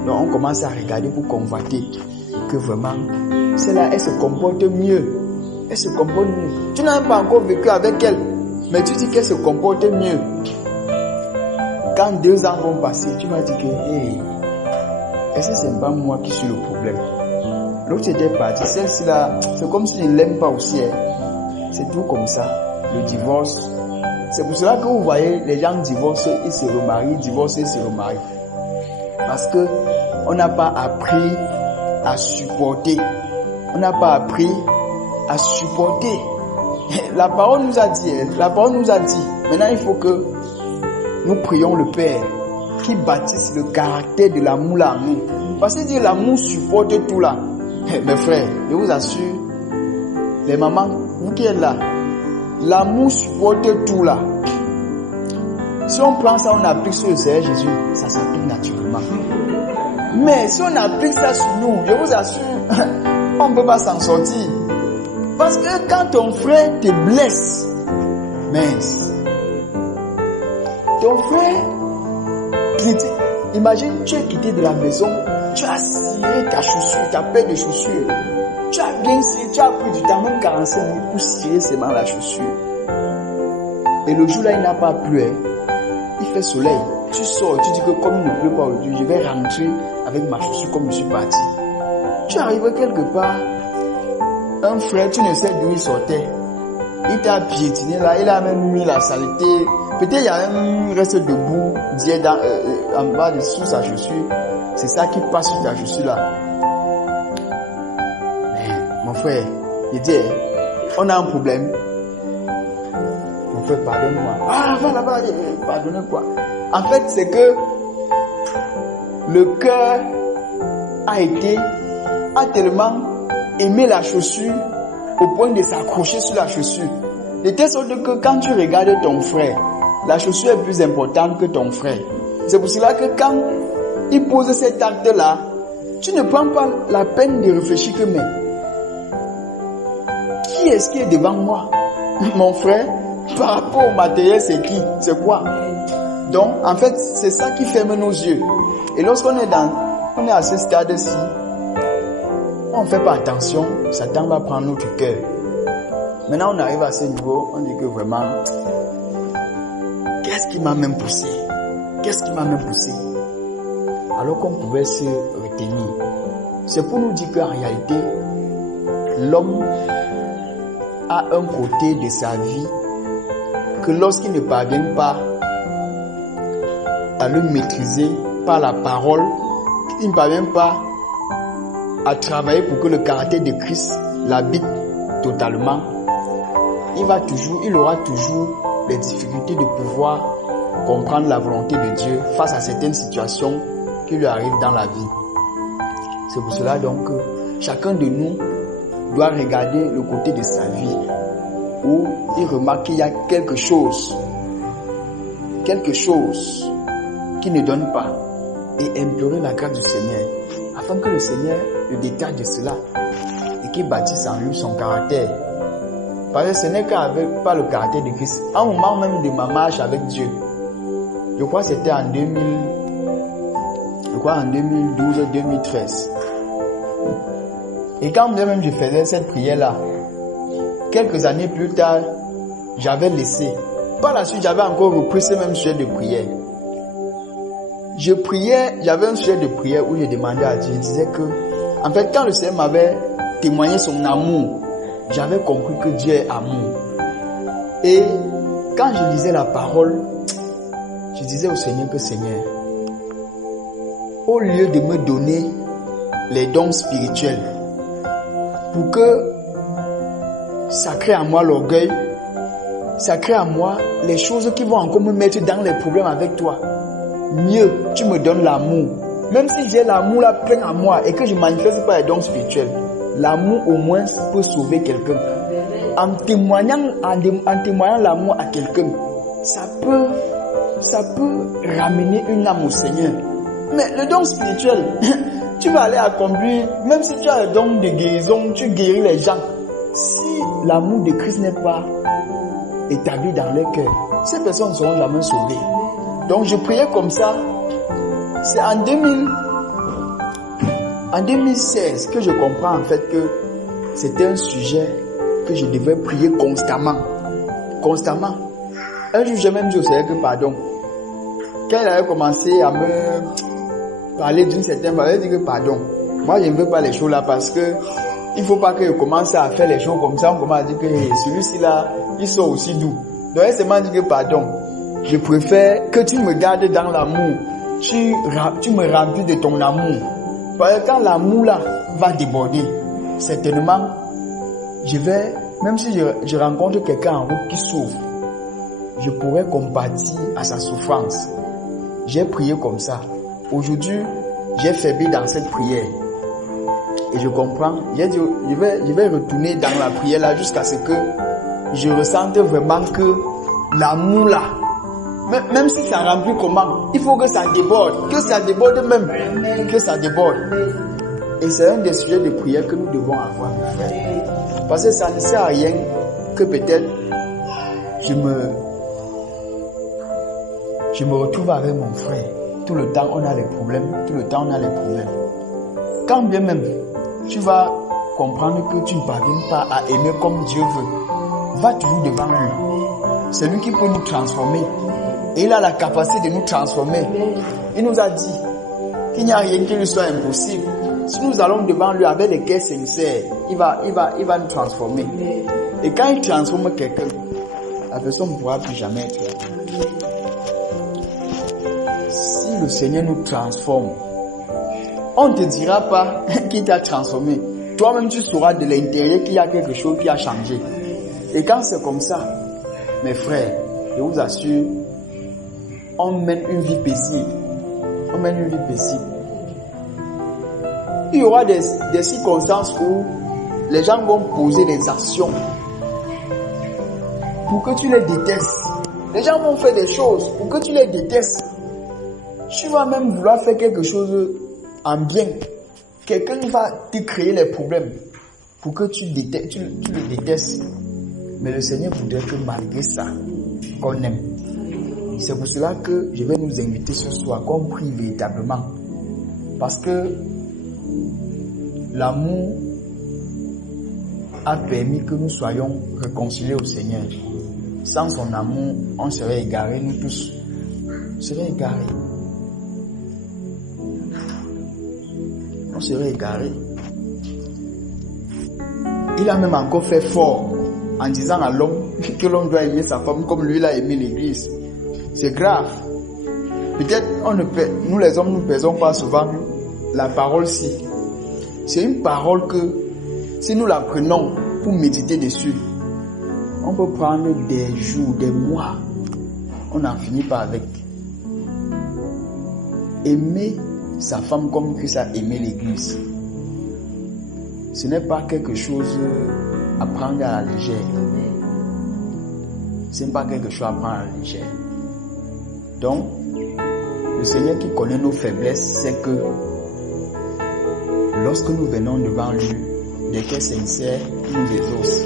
Donc on commence à regarder pour convoiter que vraiment, celle-là, elle se comporte mieux. Elle se comporte mieux. Tu n'as même pas encore vécu avec elle, mais tu dis qu'elle se comporte mieux. Quand 2 ans vont passer, tu vas dire que, hey, est-ce que c'est pas moi qui suis le problème? L'autre était parti, celle-ci là, c'est comme si je ne l'aime pas aussi. C'est tout comme ça. Le divorce. C'est pour cela que vous voyez, les gens divorcent, ils se remarient, divorcent, ils se remarient. parce que on n'a pas appris à supporter. On n'a pas appris à supporter. La parole nous a dit, maintenant il faut que nous prions le Père qui bâtisse le caractère de l'amour là en nous. Parce que dire l'amour supporte tout là. Mes frères, je vous assure, les mamans, vous qui êtes là, l'amour supporte tout là. Si on prend ça, on applique sur le Seigneur Jésus, ça s'applique naturellement. Mais si on applique ça sur nous, je vous assure, on ne peut pas s'en sortir. Parce que quand ton frère te blesse, mince, ton frère quitte, imagine tu es quitté de la maison, tu as ciré ta chaussure, ta paire de chaussures, tu as bien ciré, tu as pris du temps, même 45 minutes pour cirer seulement la chaussure. Et le jour là, il n'a pas plu, il fait soleil, tu sors, tu dis que comme il ne pleut pas aujourd'hui, je vais rentrer avec ma chaussure comme je suis parti. Tu arrives quelque part, un frère, tu ne sais d'où il sortait. Il t'a piétiné là, il a même mis la saleté. Peut-être il y a un reste de boue en bas sous sa chaussure. C'est ça qui passe sur ta chaussure là. Mais, mon frère, il dit, on a un problème. Mon frère, pardonne-moi. Ah, va là-bas, pardonne quoi. En fait, c'est que le cœur a tellement aimé la chaussure au point de s'accrocher sur la chaussure. De telle sorte que quand tu regardes ton frère, la chaussure est plus importante que ton frère. C'est pour cela que quand il pose cet acte-là, tu ne prends pas la peine de réfléchir que mais qui est-ce qui est devant moi? Mon frère, par rapport au matériel, c'est qui? C'est quoi? Donc, en fait, c'est ça qui ferme nos yeux. Et lorsqu'on est à ce stade-ci, on ne fait pas attention, Satan va prendre notre cœur. Maintenant, on arrive à ce niveau, on dit que vraiment, qu'est-ce qui m'a même poussé? Qu'est-ce qui m'a même poussé? Alors qu'on pouvait se retenir. C'est pour nous dire qu'en réalité, l'homme a un côté de sa vie que lorsqu'il ne parvient pas à le maîtriser par la parole, il ne parvient pas à travailler pour que le caractère de Christ l'habite totalement, il aura toujours les difficultés de pouvoir comprendre la volonté de Dieu face à certaines situations qui lui arrivent dans la vie. C'est pour cela donc que chacun de nous doit regarder le côté de sa vie où il remarque qu'il y a quelque chose qui ne donne pas et implorer la grâce du Seigneur afin que le Seigneur le détache de cela et qu'il bâtisse en lui son caractère. Parce que ce n'est qu'avec pas le caractère de Christ. À un moment même de ma marche avec Dieu, je crois que c'était en 2012-2013. Et quand même je faisais cette prière-là, quelques années plus tard, j'avais laissé. Par la suite, j'avais encore repris ce même sujet de prière. Je priais, j'avais un sujet de prière où je demandais à Dieu, je disais que, en fait, quand le Seigneur m'avait témoigné son amour, j'avais compris que Dieu est amour. Et quand je lisais la parole, je disais au Seigneur que Seigneur, au lieu de me donner les dons spirituels, pour que ça crée en moi l'orgueil, ça crée en moi les choses qui vont encore me mettre dans les problèmes avec toi. Mieux, tu me donnes l'amour. Même si j'ai l'amour là plein en moi et que je ne manifeste pas les dons spirituels, l'amour au moins peut sauver quelqu'un. En témoignant l'amour à quelqu'un, ça peut ramener une âme au Seigneur. Mais le don spirituel, tu vas aller accomplir, même si tu as le don de guérison, tu guéris les gens. Si l'amour de Christ n'est pas établi dans leur cœur, ces personnes seront jamais sauvées. Donc je priais comme ça. C'est en 2016 que je comprends en fait que c'était un sujet que je devais prier constamment. Constamment. Un jour, j'ai même dit au Seigneur que pardon. Quand il avait commencé à me parler d'une certaine manière, il a dit que pardon. Moi, je ne veux pas les choses là parce que il ne faut pas que je commence à faire les choses comme ça. On commence à dire que celui-ci là, il sort aussi doux. Donc, il m'a dit que pardon. Je préfère que tu me gardes dans l'amour. tu me remplis de ton amour. Parce que quand l'amour là va déborder, certainement, même si je rencontre quelqu'un en route qui souffre, je pourrais compatir à sa souffrance. J'ai prié comme ça. Aujourd'hui, j'ai faibli dans cette prière. Et je comprends. J'ai dit, je vais retourner dans la prière là jusqu'à ce que je ressente vraiment que l'amour là, même si ça remplit comment, il faut que ça déborde. Que ça déborde même. Que ça déborde. Et c'est un des sujets de prière que nous devons avoir, mes frères. Parce que ça ne sert à rien que peut-être je me retrouve avec mon frère. Tout le temps, on a les problèmes. Quand bien même, tu vas comprendre que tu ne parviens pas à aimer comme Dieu veut, va toujours devant lui. C'est lui qui peut nous transformer. Et il a la capacité de nous transformer. Il nous a dit qu'il n'y a rien qui lui soit impossible. Si nous allons devant lui avec des cœurs sincères, il va nous transformer. Et quand il transforme quelqu'un, la personne ne pourra plus jamais être là. Si le Seigneur nous transforme, on ne te dira pas qu'il t'a transformé. Toi-même, tu sauras de l'intérieur qu'il y a quelque chose qui a changé. Et quand c'est comme ça, mes frères, je vous assure, on mène une vie paisible. Il y aura des circonstances où les gens vont poser des actions pour que tu les détestes. Les gens vont faire des choses pour que tu les détestes. Tu vas même vouloir faire quelque chose en bien. Quelqu'un va te créer les problèmes pour que tu le détestes. Mais le Seigneur voudrait que malgré ça, qu'on aime. C'est pour cela que je vais nous inviter ce soir qu'on prie véritablement. Parce que l'amour a permis que nous soyons réconciliés au Seigneur. Sans son amour, on serait égarés, nous tous. On serait égarés. Il a même encore fait fort en disant à l'homme que l'homme doit aimer sa femme comme lui l'a aimé l'église. C'est grave. Peut-être nous les hommes, nous ne pesons pas souvent la parole-ci. C'est une parole que, si nous la prenons pour méditer dessus, on peut prendre des jours, des mois. On n'en finit pas avec. Aimer sa femme comme Christ a aimé l'église. Ce n'est pas quelque chose à prendre à la légère. Ce n'est pas quelque chose à prendre à la légère. Donc, le Seigneur qui connaît nos faiblesses sait que lorsque nous venons devant lui, des cœurs sincères, il nous exauce.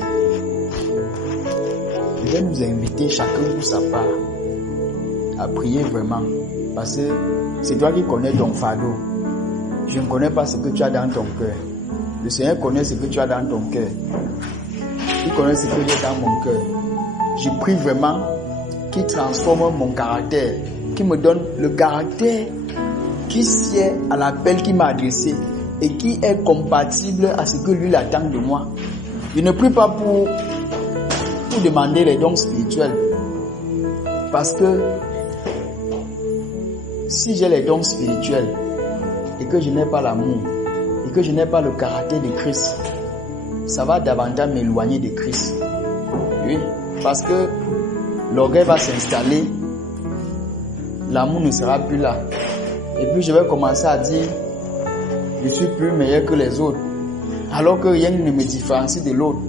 Je vais nous inviter chacun pour sa part à prier vraiment. Parce que c'est toi qui connais ton fardeau. Je ne connais pas ce que tu as dans ton cœur. Le Seigneur connaît ce que tu as dans ton cœur. Il connaît ce que j'ai dans mon cœur. Je prie vraiment qu'il transforme mon caractère, qu'il me donne le caractère qui sied à l'appel qu'il m'a adressé et qui est compatible à ce que lui attend de moi. Je ne prie pas pour demander les dons spirituels. Parce que si j'ai les dons spirituels et que je n'ai pas l'amour et que je n'ai pas le caractère de Christ, ça va davantage m'éloigner de Christ. Oui, parce que l'orgueil va s'installer, l'amour ne sera plus là. Et puis je vais commencer à dire, je suis plus meilleur que les autres, alors que rien ne me différencie de l'autre.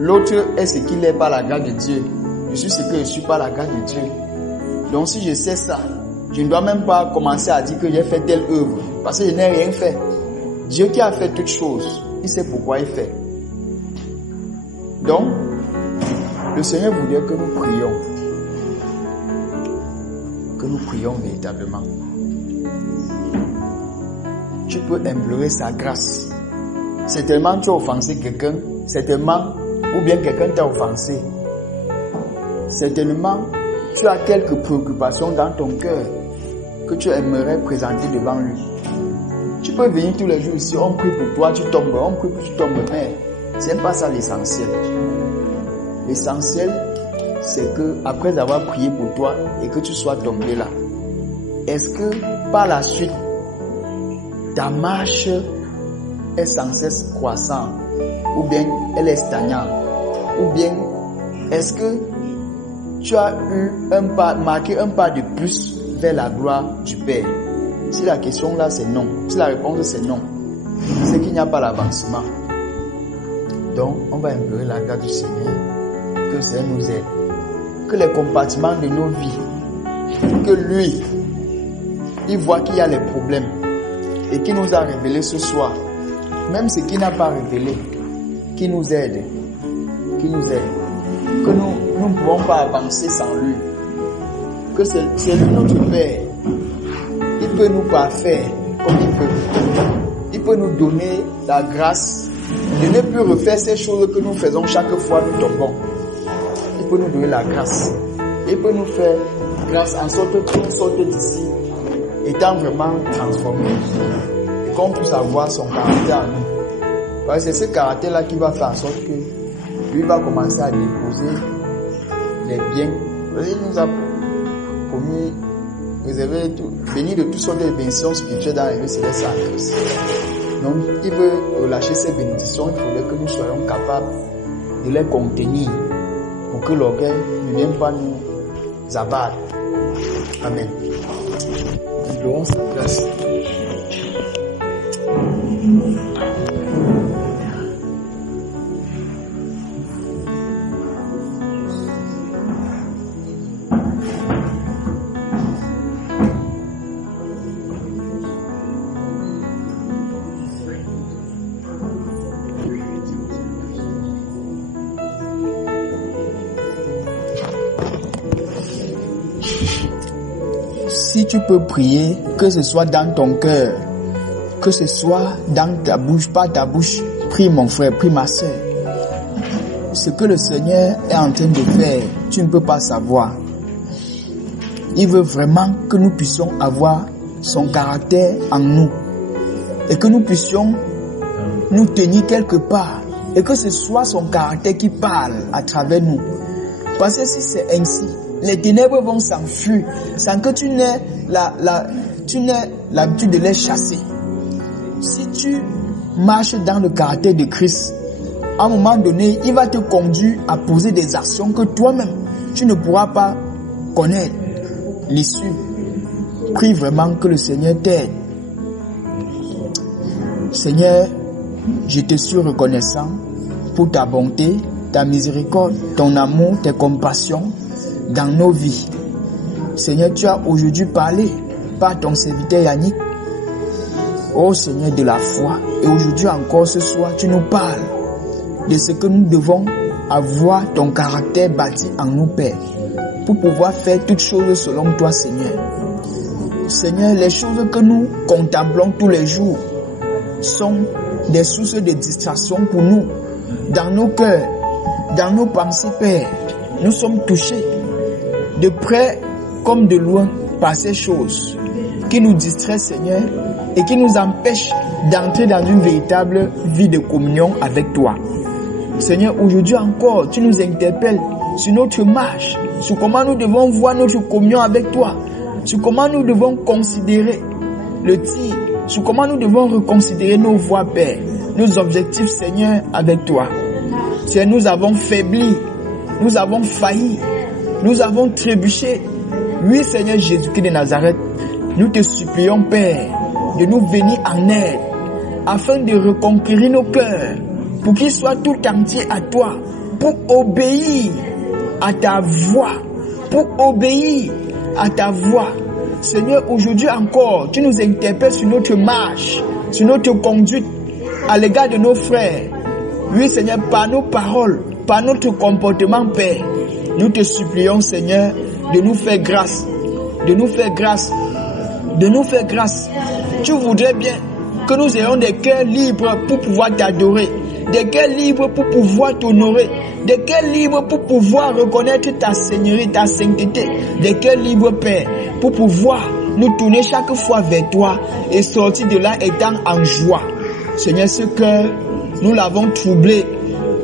L'autre est ce qu'il est par la grâce de Dieu. Je suis ce que je suis par la grâce de Dieu. Donc si je sais ça, je ne dois même pas commencer à dire que j'ai fait telle œuvre, parce que je n'ai rien fait. Dieu qui a fait toutes choses, il sait pourquoi il fait. Donc, le Seigneur voudrait que nous prions. Que nous prions véritablement. Tu peux implorer sa grâce. Certainement tu as offensé quelqu'un. Certainement, ou bien quelqu'un t'a offensé. Certainement, tu as quelques préoccupations dans ton cœur que tu aimerais présenter devant lui. Tu peux venir tous les jours ici, on prie pour toi, tu tombes, on prie pour toi, tu tombes. Mais c'est pas ça l'essentiel. L'essentiel, c'est que après avoir prié pour toi et que tu sois tombé là, est-ce que par la suite, ta marche est sans cesse croissante, ou bien elle est stagnante, ou bien est-ce que tu as eu marqué un pas de plus vers la gloire du Père? Si la question là c'est non, si la réponse c'est non, c'est qu'il n'y a pas l'avancement. Donc on va implorer la grâce du Seigneur, que le Seigneur nous aide, que les compartiments de nos vies, que lui, il voit qu'il y a les problèmes et qu'il nous a révélé ce soir, même ce qu'il n'a pas révélé, qu'il nous aide, que nous ne pouvons pas avancer sans lui, que c'est lui notre Père. Il peut nous parfaire comme il veut. Il peut nous donner la grâce de ne plus refaire ces choses que nous faisons chaque fois nous tombons. Il peut nous donner la grâce. Il peut nous faire grâce en sorte que nous sortons d'ici étant vraiment transformés et qu'on puisse avoir son caractère en nous. Parce que c'est ce caractère-là qui va faire en sorte que lui va commencer à déposer les biens. Il nous a promis réserver tout, bénir de toutes sortes de bénédictions spirituelles dans les lieux célestes en Christ. Donc, il veut relâcher ces bénédictions. Il faudrait que nous soyons capables de les contenir pour que l'orgueil ne vienne pas nous abattre. Amen. Nous louons sa grâce. Si tu peux prier, que ce soit dans ton cœur, que ce soit dans ta bouche, pas ta bouche, prie mon frère, prie ma soeur. Ce que le Seigneur est en train de faire, tu ne peux pas savoir. Il veut vraiment que nous puissions avoir son caractère en nous et que nous puissions nous tenir quelque part et que ce soit son caractère qui parle à travers nous. Parce que si c'est ainsi, les ténèbres vont s'enfuir sans que tu n'aies l'habitude de les chasser. Si tu marches dans le caractère de Christ, à un moment donné, il va te conduire à poser des actions que toi-même, tu ne pourras pas connaître l'issue. Prie vraiment que le Seigneur t'aide. Seigneur, je te suis reconnaissant pour ta bonté, ta miséricorde, ton amour, tes compassions dans nos vies. Seigneur, tu as aujourd'hui parlé par ton serviteur Yannick. Oh Seigneur de la foi, et aujourd'hui encore ce soir, tu nous parles de ce que nous devons avoir ton caractère bâti en nous, Père, pour pouvoir faire toutes choses selon toi, Seigneur. Seigneur, les choses que nous contemplons tous les jours sont des sources de distraction pour nous, dans nos cœurs, dans nos pensées, Père. Nous sommes touchés de près comme de loin par ces choses qui nous distraient, Seigneur, et qui nous empêchent d'entrer dans une véritable vie de communion avec toi. Seigneur, aujourd'hui encore, tu nous interpelles sur notre marche, sur comment nous devons voir notre communion avec toi, sur comment nous devons considérer le tir, sur comment nous devons reconsidérer nos voies, Père, nos objectifs, Seigneur, avec toi. Seigneur, nous avons faibli, nous avons failli, nous avons trébuché. Oui, Seigneur Jésus-Christ de Nazareth, nous te supplions, Père, de nous venir en aide, afin de reconquérir nos cœurs, pour qu'ils soient tout entiers à toi, pour obéir à ta voix, pour obéir à ta voix. Seigneur, aujourd'hui encore, tu nous interpelles sur notre marche, sur notre conduite à l'égard de nos frères. Oui, Seigneur, par nos paroles, par notre comportement, Père, nous te supplions, Seigneur, de nous faire grâce, de nous faire grâce, de nous faire grâce. Tu voudrais bien que nous ayons des cœurs libres pour pouvoir t'adorer, des cœurs libres pour pouvoir t'honorer, des cœurs libres pour pouvoir reconnaître ta seigneurie, ta sainteté, des cœurs libres, Père, pour pouvoir nous tourner chaque fois vers toi et sortir de là étant en joie. Seigneur, ce cœur, nous l'avons troublé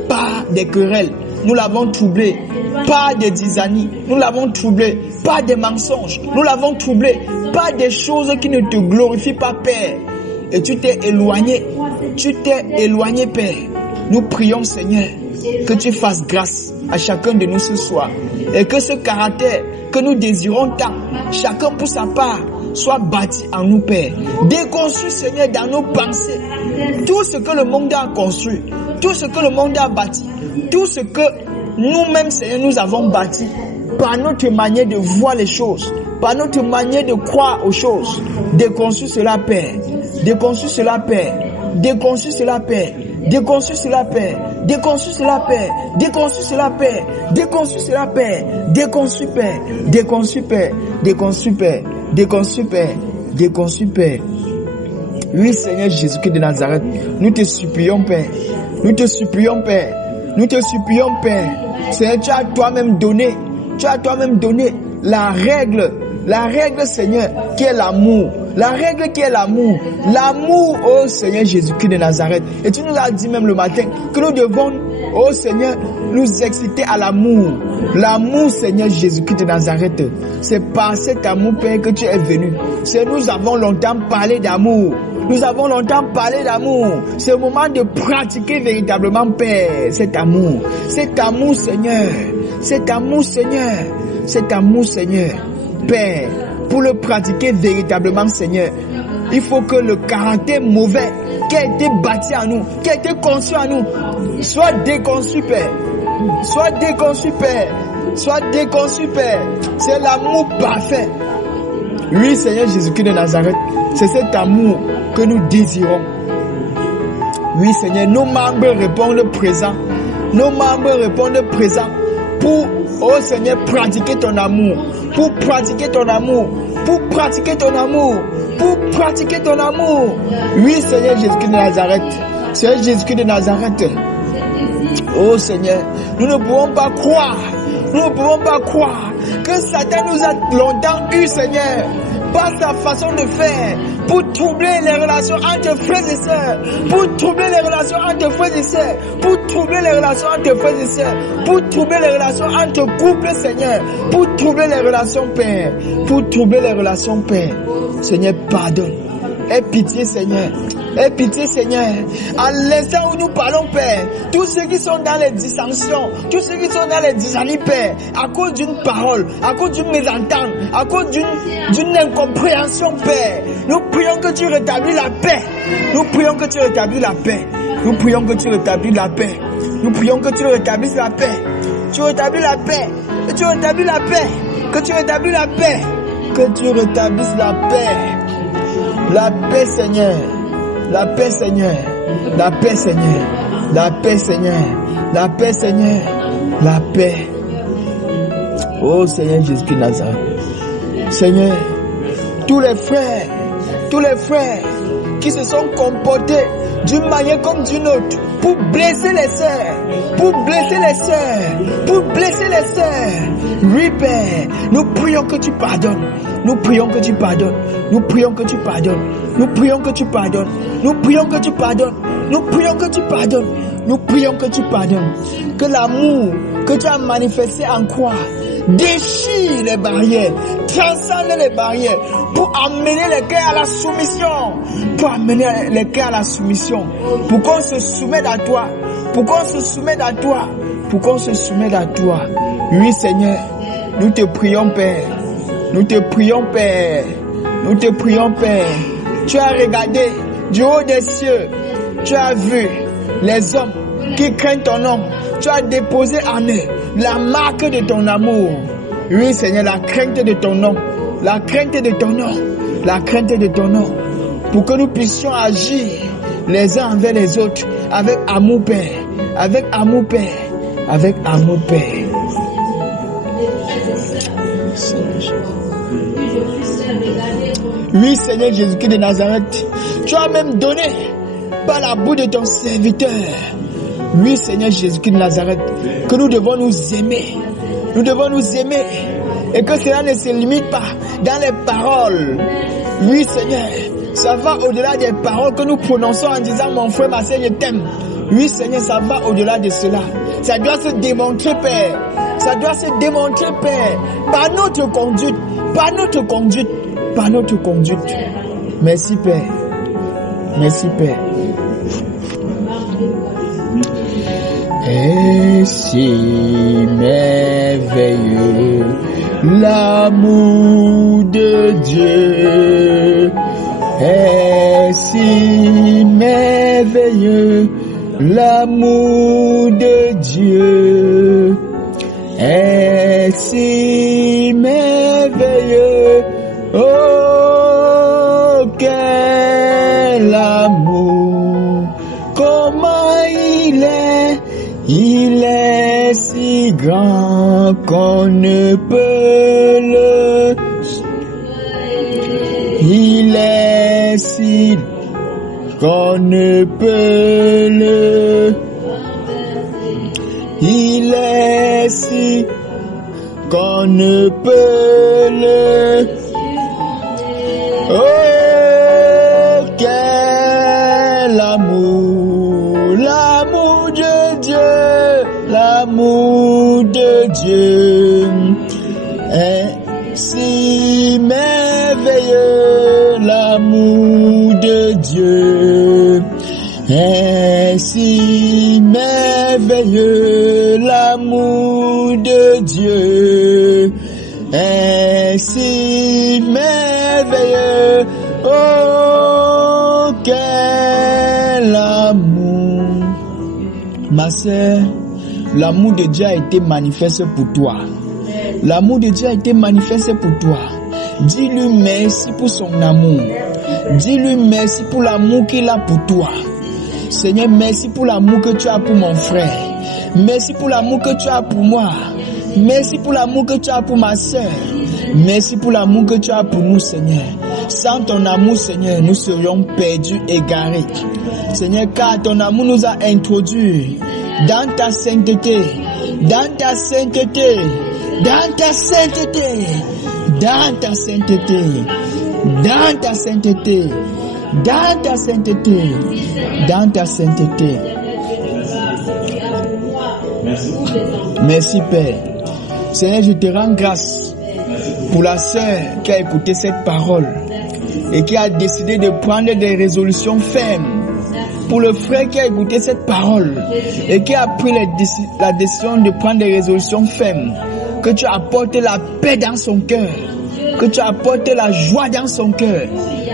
par des querelles, nous l'avons troublé par des dizanis, nous l'avons troublé par des mensonges, nous l'avons troublé pas des choses qui ne te glorifient pas, Père. Et tu t'es éloigné, Père. Nous prions, Seigneur, que tu fasses grâce à chacun de nous ce soir. Et que ce caractère que nous désirons tant, chacun pour sa part, soit bâti en nous, Père. Déconstruis, Seigneur, dans nos pensées, tout ce que le monde a construit, tout ce que le monde a bâti, tout ce que nous-mêmes, Seigneur, nous avons bâti, par notre manière de voir les choses, par notre manière de croire aux choses. Déconstruis cela, Père. Déconstruis cela, Père. Déconstruis cela, Père. Déconstruis cela, Père. Déconstruis cela, Père. Déconstruis cela, Père. Déconstruis cela, Père. Déconstruis, Père. Déconstruis, Père. Déconstruis, Père. Déconstruis, Père. Déconstruis, Père. Oui, Seigneur Jésus-Christ de Nazareth, nous te supplions, Père. Nous te supplions, Père. Nous te supplions, Père. Seigneur, tu as toi-même donné la règle, Seigneur, qui est l'amour. La règle qui est l'amour. L'amour, oh Seigneur Jésus-Christ de Nazareth. Et tu nous as dit même le matin que nous devons, oh Seigneur, nous exciter à l'amour. L'amour, Seigneur Jésus-Christ de Nazareth. C'est par cet amour, Père, que tu es venu. Nous avons longtemps parlé d'amour. Nous avons longtemps parlé d'amour. C'est le moment de pratiquer véritablement, Père, cet amour. Cet amour, Seigneur. Cet amour, Seigneur. Cet amour, Seigneur. Père, pour le pratiquer véritablement, Seigneur, il faut que le caractère mauvais qui a été bâti en nous, qui a été conçu en nous, soit déconstruit, Père. Soit déconstruit, Père. Soit déconstruit, Père. C'est l'amour parfait. Oui, Seigneur Jésus-Christ de Nazareth, c'est cet amour que nous désirons. Oui, Seigneur, nos membres répondent présent. Nos membres répondent présent pour, oh Seigneur, pratiquer ton amour. Pour pratiquer ton amour. Pour pratiquer ton amour. Pour pratiquer ton amour. Oui, Seigneur Jésus-Christ de Nazareth. Seigneur Jésus-Christ de Nazareth. Oh Seigneur, nous ne pouvons pas croire. Nous ne pouvons pas croire que Satan nous a longtemps eu, Seigneur, par sa façon de faire, pour troubler les relations entre frères et sœurs, pour troubler les relations entre frères et sœurs, pour troubler les relations entre frères et sœurs, pour troubler les relations entre couples, Seigneur, pour troubler les relations, Père, pour troubler les relations, Père. Seigneur, pardonne. Aie pitié, Seigneur. Aie pitié, Seigneur. À l'instant où nous parlons, Père, tous ceux qui sont dans les dissensions, tous ceux qui sont dans les dysanies, Père, à cause d'une parole, à cause d'une mésentente, à cause d'une incompréhension, Père, nous prions que tu rétablis la paix. Nous prions que tu rétablis la paix. Nous prions que tu rétablis la paix. Nous prions que tu rétablisses la paix. Tu rétablis la paix. Que tu rétablis la paix. Que tu rétablis la paix. Que tu rétablisses la paix. La paix, Seigneur. La paix, Seigneur. La paix, Seigneur. La paix, Seigneur. La paix, Seigneur. La paix. Oh Seigneur Jésus-Christ Nazareth. Seigneur, tous les frères qui se sont comportés d'une manière comme d'une autre pour blesser les sœurs, pour blesser les sœurs, pour blesser les sœurs. Oui, Père, nous prions que tu pardonnes. Nous prions que tu pardonnes. Nous prions que tu pardonnes. Nous prions que tu pardonnes. Nous prions que tu pardonnes. Nous prions que tu pardonnes. Nous prions que tu pardonnes. Que l'amour que tu as manifesté en croix déchire les barrières, transcende les barrières pour amener les cœurs à la soumission, pour amener les cœurs à la soumission, pour qu'on se soumette à toi, pour qu'on se soumette à toi, pour qu'on se soumette à toi. Oui, Seigneur, nous te prions, Père. Nous te prions, Père. Nous te prions, Père. Tu as regardé du haut des cieux. Tu as vu les hommes qui craignent ton nom. Tu as déposé en eux la marque de ton amour. Oui, Seigneur, la crainte de ton nom. La crainte de ton nom. La crainte de ton nom. Pour que nous puissions agir les uns envers les autres avec amour, Père. Avec amour, Père. Avec amour, Père. Oui, Seigneur Jésus-Christ de Nazareth, tu as même donné par la bouche de ton serviteur. Oui, Seigneur Jésus-Christ de Nazareth, que nous devons nous aimer. Nous devons nous aimer. Et que cela ne se limite pas dans les paroles. Oui, Seigneur, ça va au-delà des paroles que nous prononçons en disant mon frère, ma sœur, je t'aime. Oui, Seigneur, ça va au-delà de cela. Ça doit se démontrer, Père. Ça doit se démontrer, Père, par notre conduite, par notre conduite, par notre conduite. Merci Père. Merci Père. Et si merveilleux l'amour de Dieu, et si merveilleux l'amour de Dieu, et si merveilleux, oh quel amour, comment il est si grand qu'on ne peut le, il est si qu'on ne peut le, il est si qu'on ne peut le, oh quel amour, l'amour de Dieu, l'amour de Dieu est si merveilleux, l'amour de Dieu est si merveilleux, l'amour de Dieu est si merveilleux, oh quel amour. Ma sœur, l'amour de Dieu a été manifeste pour toi. L'amour de Dieu a été manifeste pour toi. Dis-lui merci pour son amour. Dis-lui merci pour l'amour qu'il a pour toi. Seigneur, merci pour l'amour que tu as pour mon frère. Merci pour l'amour que tu as pour moi. Merci pour l'amour que tu as pour ma sœur. Merci pour l'amour que tu as pour nous, Seigneur. Sans ton amour, Seigneur, nous serions perdus, égarés. Seigneur, car ton amour nous a introduits dans ta sainteté, dans ta sainteté, dans ta sainteté, dans ta sainteté, dans ta sainteté, dans ta sainteté, dans ta sainteté. Merci Père. Seigneur, je te rends grâce pour la sœur qui a écouté cette parole et qui a décidé de prendre des résolutions fermes. Pour le frère qui a écouté cette parole et qui a pris la décision de prendre des résolutions fermes. Que tu apportes la paix dans son cœur. Que tu apportes la joie dans son cœur.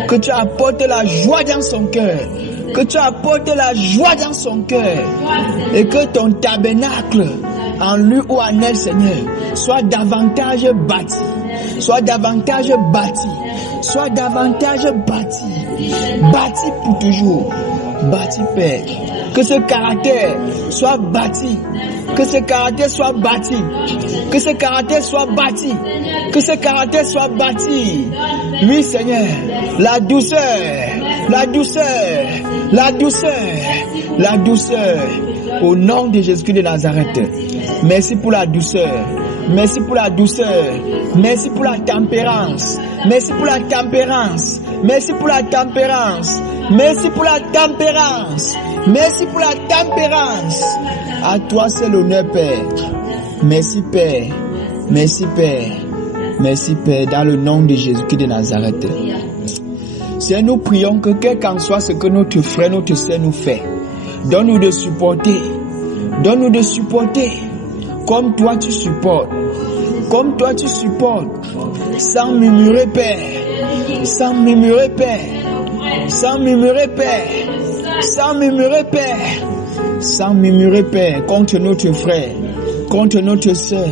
Que tu apportes la joie dans son cœur. Que tu apportes la joie dans son cœur. Et que ton tabernacle en lui ou en elle, Seigneur, soit davantage bâti. Soit davantage bâti. Soit davantage bâti. Bâti pour toujours. Bâti, Père. Que ce caractère soit bâti. Que ce caractère soit bâti. Que ce caractère soit bâti. Que ce caractère soit bâti. Oui, Seigneur. La douceur. La douceur. La douceur. La douceur. Au nom de Jésus de Nazareth. Merci pour la douceur. Merci pour la douceur. Merci pour la tempérance. Merci pour la tempérance. Merci pour la tempérance. Merci pour la tempérance. Merci pour la tempérance. À toi c'est l'honneur, Père. Merci, Père. Merci, Père. Merci, Père, dans le nom de Jésus-Christ de Nazareth. Seigneur, nous prions que quel qu'en soit ce que notre frère, notre sœur nous fait, donne-nous de supporter. Donne-nous de supporter. Comme toi tu supportes. Comme toi tu supportes. Sans murmurer, Père. Sans murmurer, Père. Sans murmurer, Père. Sans murmurer, Père. Sans murmurer, Père, contre notre frère, contre notre sœur.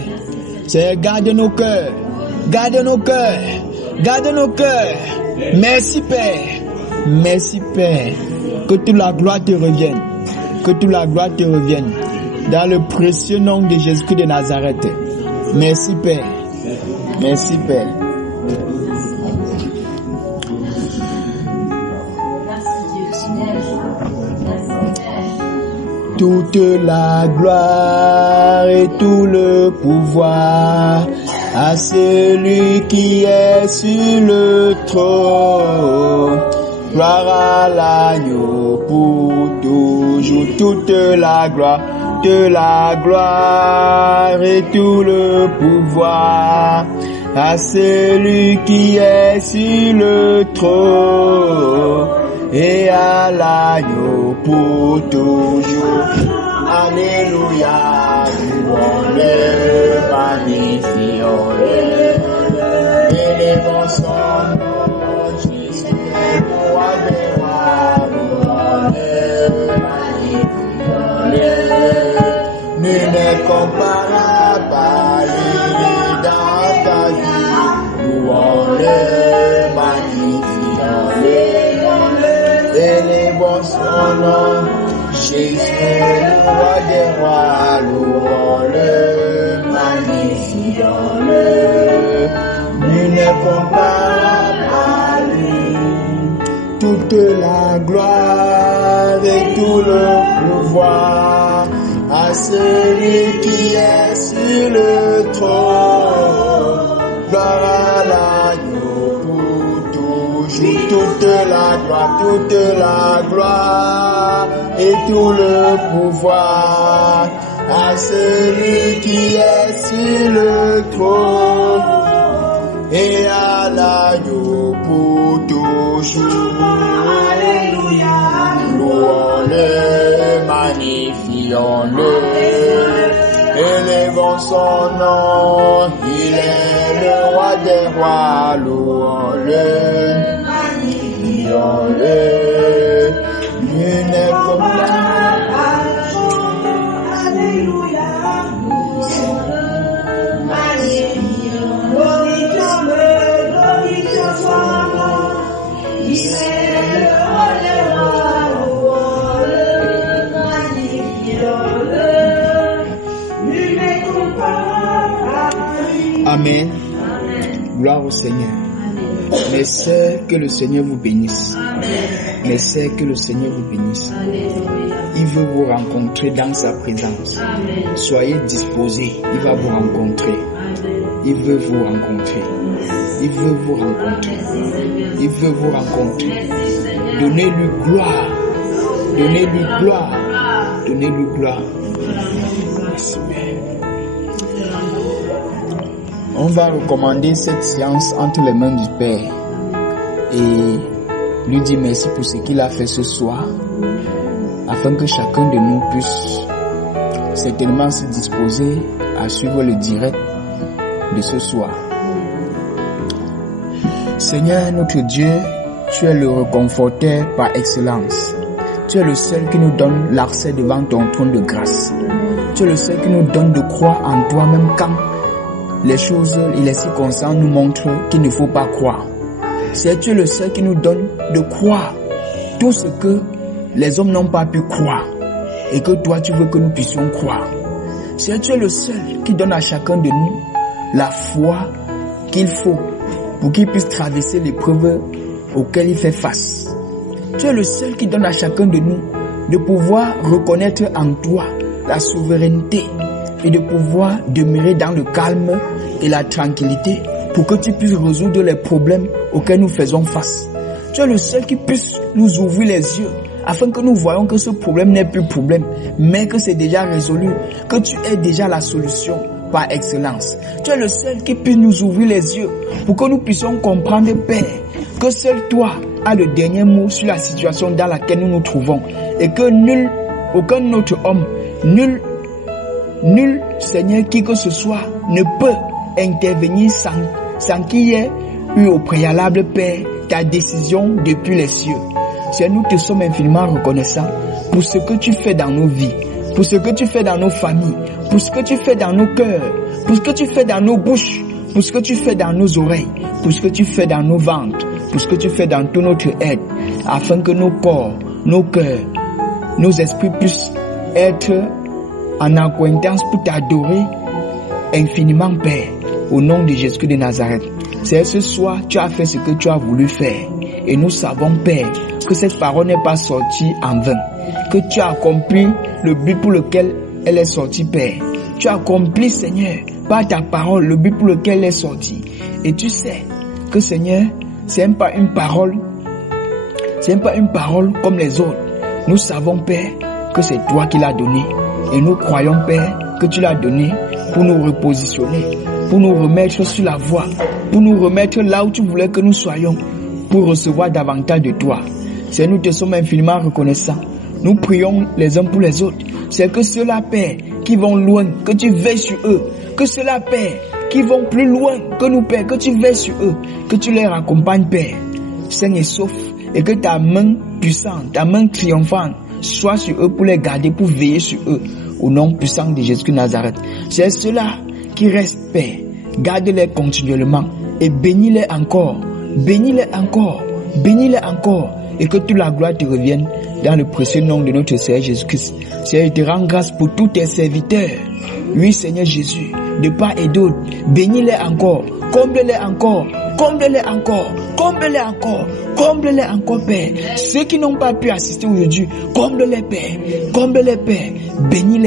Seigneur, garde nos cœurs. Garde nos cœurs. Garde nos cœurs. Merci, Père. Merci, Père. Que toute la gloire te revienne. Que toute la gloire te revienne. Dans le précieux nom de Jésus-Christ de Nazareth. Merci, Père. Merci, Père. Toute la gloire et tout le pouvoir à celui qui est sur le trône. Gloire à l'agneau pour toujours. Toute la gloire et tout le pouvoir à celui qui est sur le trône et à l'agneau pour toujours. Alléluia, louons-le, magnifions-le, élevons son nom, Jésus est roi des rois, louons-le, magnifions-le, nul n'est comparable à lui dans ta vie, louons-le, magnifions-le, élevons son nom, Jésus, le roi des rois, louons-le, magnifions-le, nul n'est comparable à lui. Toute la gloire et tout le pouvoir à celui qui est sur le trône, gloire à l'agneau pour toujours. Toute la gloire et tout le pouvoir à celui qui est sur le trône et à l'agneau pour toujours. Alléluia, louons-le, magnifions-le, élevons son nom, il est le roi des rois, louons-le, magnifions-le. Nul n'est comme lui. Alléluia. Glorifions-le, glorifions son nom. Il est le roi des rois, louons-le, magnifions-le. Nul n'est comparable à lui. Amen. Gloire au Seigneur. Mes sœurs, que le Seigneur vous bénisse. Mes sœurs, que le Seigneur vous bénisse. Il veut vous rencontrer dans sa présence. Soyez disposés, il va vous rencontrer. Il veut vous rencontrer. Il veut vous rencontrer. Il veut vous rencontrer. Donnez-lui gloire. Donnez-lui gloire. Donnez-lui gloire. On va recommander cette séance entre les mains du Père et lui dire merci pour ce qu'il a fait ce soir, afin que chacun de nous puisse certainement se disposer à suivre le direct de ce soir. Seigneur notre Dieu, tu es le réconforteur par excellence. Tu es le seul qui nous donne l'accès devant ton trône de grâce. Tu es le seul qui nous donne de croire en toi même quand les choses et les circonstances nous montrent qu'il ne faut pas croire. C'est tu es le seul qui nous donne de croire tout ce que les hommes n'ont pas pu croire et que toi tu veux que nous puissions croire. C'est tu es le seul qui donne à chacun de nous la foi qu'il faut pour qu'il puisse traverser l'épreuve auquel il fait face. Tu es le seul qui donne à chacun de nous de pouvoir reconnaître en toi la souveraineté et de pouvoir demeurer dans le calme et la tranquillité pour que tu puisses résoudre les problèmes auxquels nous faisons face. Tu es le seul qui puisse nous ouvrir les yeux afin que nous voyons que ce problème n'est plus problème, mais que c'est déjà résolu, que tu es déjà la solution par excellence. Tu es le seul qui puisse nous ouvrir les yeux pour que nous puissions comprendre, Père, que seul toi as le dernier mot sur la situation dans laquelle nous nous trouvons et que nul, aucun autre homme, nul Seigneur qui que ce soit ne peut intervenir sans qu'il y ait eu au préalable, Père, ta décision depuis les cieux. Seigneur, nous te sommes infiniment reconnaissants pour ce que tu fais dans nos vies, pour ce que tu fais dans nos familles, pour ce que tu fais dans nos cœurs, pour ce que tu fais dans nos bouches, pour ce que tu fais dans nos oreilles, pour ce que tu fais dans nos ventres, pour ce que tu fais dans tout notre être, afin que nos corps, nos cœurs, nos esprits puissent être en acquaintance pour t'adorer infiniment, Père, au nom de Jésus de Nazareth. C'est ce soir, tu as fait ce que tu as voulu faire. Et nous savons, Père, que cette parole n'est pas sortie en vain. Que tu as accompli le but pour lequel elle est sortie, Père. Tu as accompli, Seigneur, par ta parole, le but pour lequel elle est sortie. Et tu sais que, Seigneur, c'est pas une parole comme les autres. Nous savons, Père, que c'est toi qui l'as donné. Et nous croyons, Père, que tu l'as donné pour nous repositionner pour nous remettre sur la voie, pour nous remettre là où tu voulais que nous soyons, pour recevoir davantage de toi. Seigneur, nous te sommes infiniment reconnaissants. Nous prions les uns pour les autres. C'est que ceux-là, Père, qui vont loin, que tu veilles sur eux. Que ceux-là, Père, qui vont plus loin que nous, Père, que tu veilles sur eux. Que tu les accompagnes, Père, sains et saufs. Et que ta main puissante, ta main triomphante soit sur eux pour les garder, pour veiller sur eux. Au nom puissant de Jésus de Nazareth. C'est ceux-là qui restent, Père. Garde-les continuellement. Et bénis-les encore. Bénis-les encore. Bénis-les encore. Et que toute la gloire te revienne dans le précieux nom de notre Seigneur Jésus-Christ. Seigneur, je te rends grâce pour tous tes serviteurs. Oui, Seigneur Jésus, de part et d'autre, bénis-les encore, comble-les encore, comble-les encore, comble-les encore, comble-les encore, Père. Ceux qui n'ont pas pu assister aujourd'hui, comble-les, Père, comble-les, Père, bénis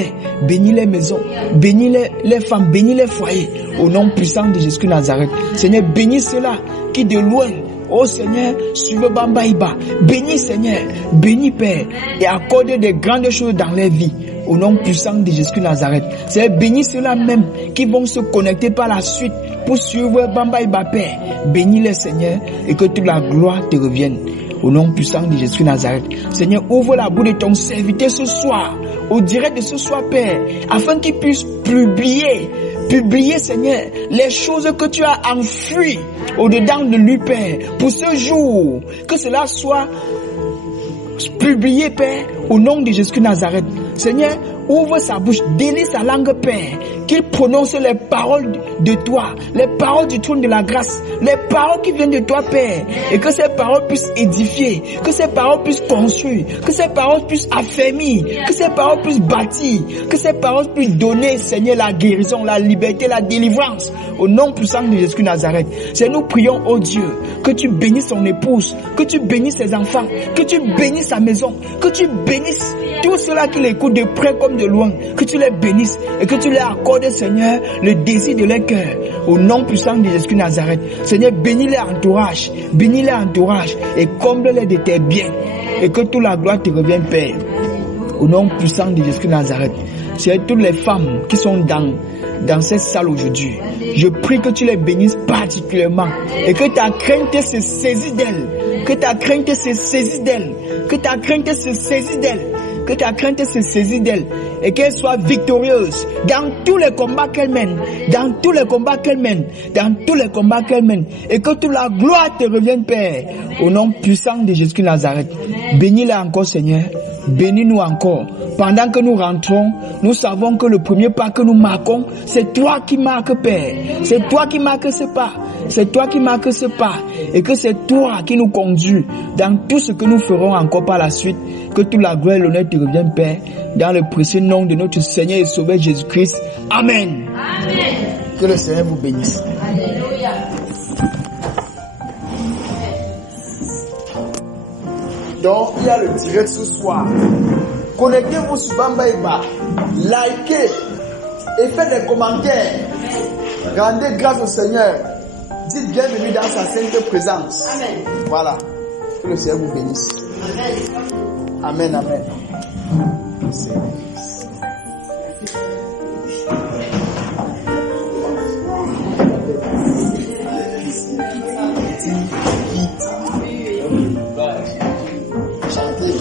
les maisons, bénis les femmes, bénis les foyers, au nom puissant de Jésus de Nazareth. Seigneur, bénis ceux-là qui de loin, oh Seigneur, suivez Bambaïba. Bénis Seigneur, bénis Père, et accorde des grandes choses dans leur vie. Au nom puissant de Jésus de Nazareth. C'est bénis ceux-là même qui vont se connecter par la suite pour suivre Bambaïba Père. Bénis les Seigneur et que toute la gloire te revienne. Au nom puissant de Jésus de Nazareth. Seigneur, ouvre la bouche de ton serviteur ce soir, au direct de ce soir Père, afin qu'il puisse publier Seigneur, les choses que tu as enfouies au-dedans de lui Père, pour ce jour, que cela soit publié Père, au nom de Jésus de Nazareth. Seigneur, ouvre sa bouche, délie sa langue Père, qu'il prononce les paroles de toi, les paroles du trône de la grâce, les paroles qui viennent de toi Père, et que ces paroles puissent édifier, que ces paroles puissent construire, que ces paroles puissent affermir, que ces paroles puissent bâtir, que ces paroles puissent donner Seigneur la guérison, la liberté, la délivrance, au nom puissant de Jésus de Nazareth. C'est nous prions, oh Dieu, que tu bénisses son épouse, que tu bénisses ses enfants, que tu bénisses sa maison, que tu bénisses tous ceux-là qui l'écoutent de près comme de loin, que tu les bénisses et que tu leur accordes, Seigneur, le désir de leur cœur, au nom puissant de Jésus de Nazareth. Seigneur, bénis leur entourage et comble-les de tes biens, et que toute la gloire te revienne, Père, au nom puissant de Jésus de Nazareth. C'est toutes les femmes qui sont dans cette salle aujourd'hui. Je prie que tu les bénisses particulièrement et que ta crainte se saisit d'elles, que ta crainte se saisit d'elles, que ta crainte se saisit d'elles, que ta crainte se saisit d'elle et qu'elle soit victorieuse dans tous les combats qu'elle mène, dans tous les combats qu'elle mène, dans tous les combats qu'elle mène, et que toute la gloire te revienne, Père, au nom puissant de Jésus de Nazareth. Bénis-les encore, Seigneur. Bénis-nous encore. Pendant que nous rentrons, nous savons que le premier pas que nous marquons, c'est toi qui marques, Père. C'est toi qui marques ce pas. C'est toi qui marques ce pas. Et que c'est toi qui nous conduis dans tout ce que nous ferons encore par la suite. Que toute la gloire et l'honneur te reviennent, Père, dans le précieux nom de notre Seigneur et Sauveur Jésus-Christ. Amen. Amen. Que le Seigneur vous bénisse. Alléluia. Donc, il y a le direct ce soir. Connectez-vous sur Bambaïba, likez et faites des commentaires. Rendez grâce au Seigneur. Dites bienvenue dans sa sainte présence. Amen. Voilà. Que le Seigneur vous bénisse. Amen. Amen, amen. Le Seigneur bénisse. Chantez.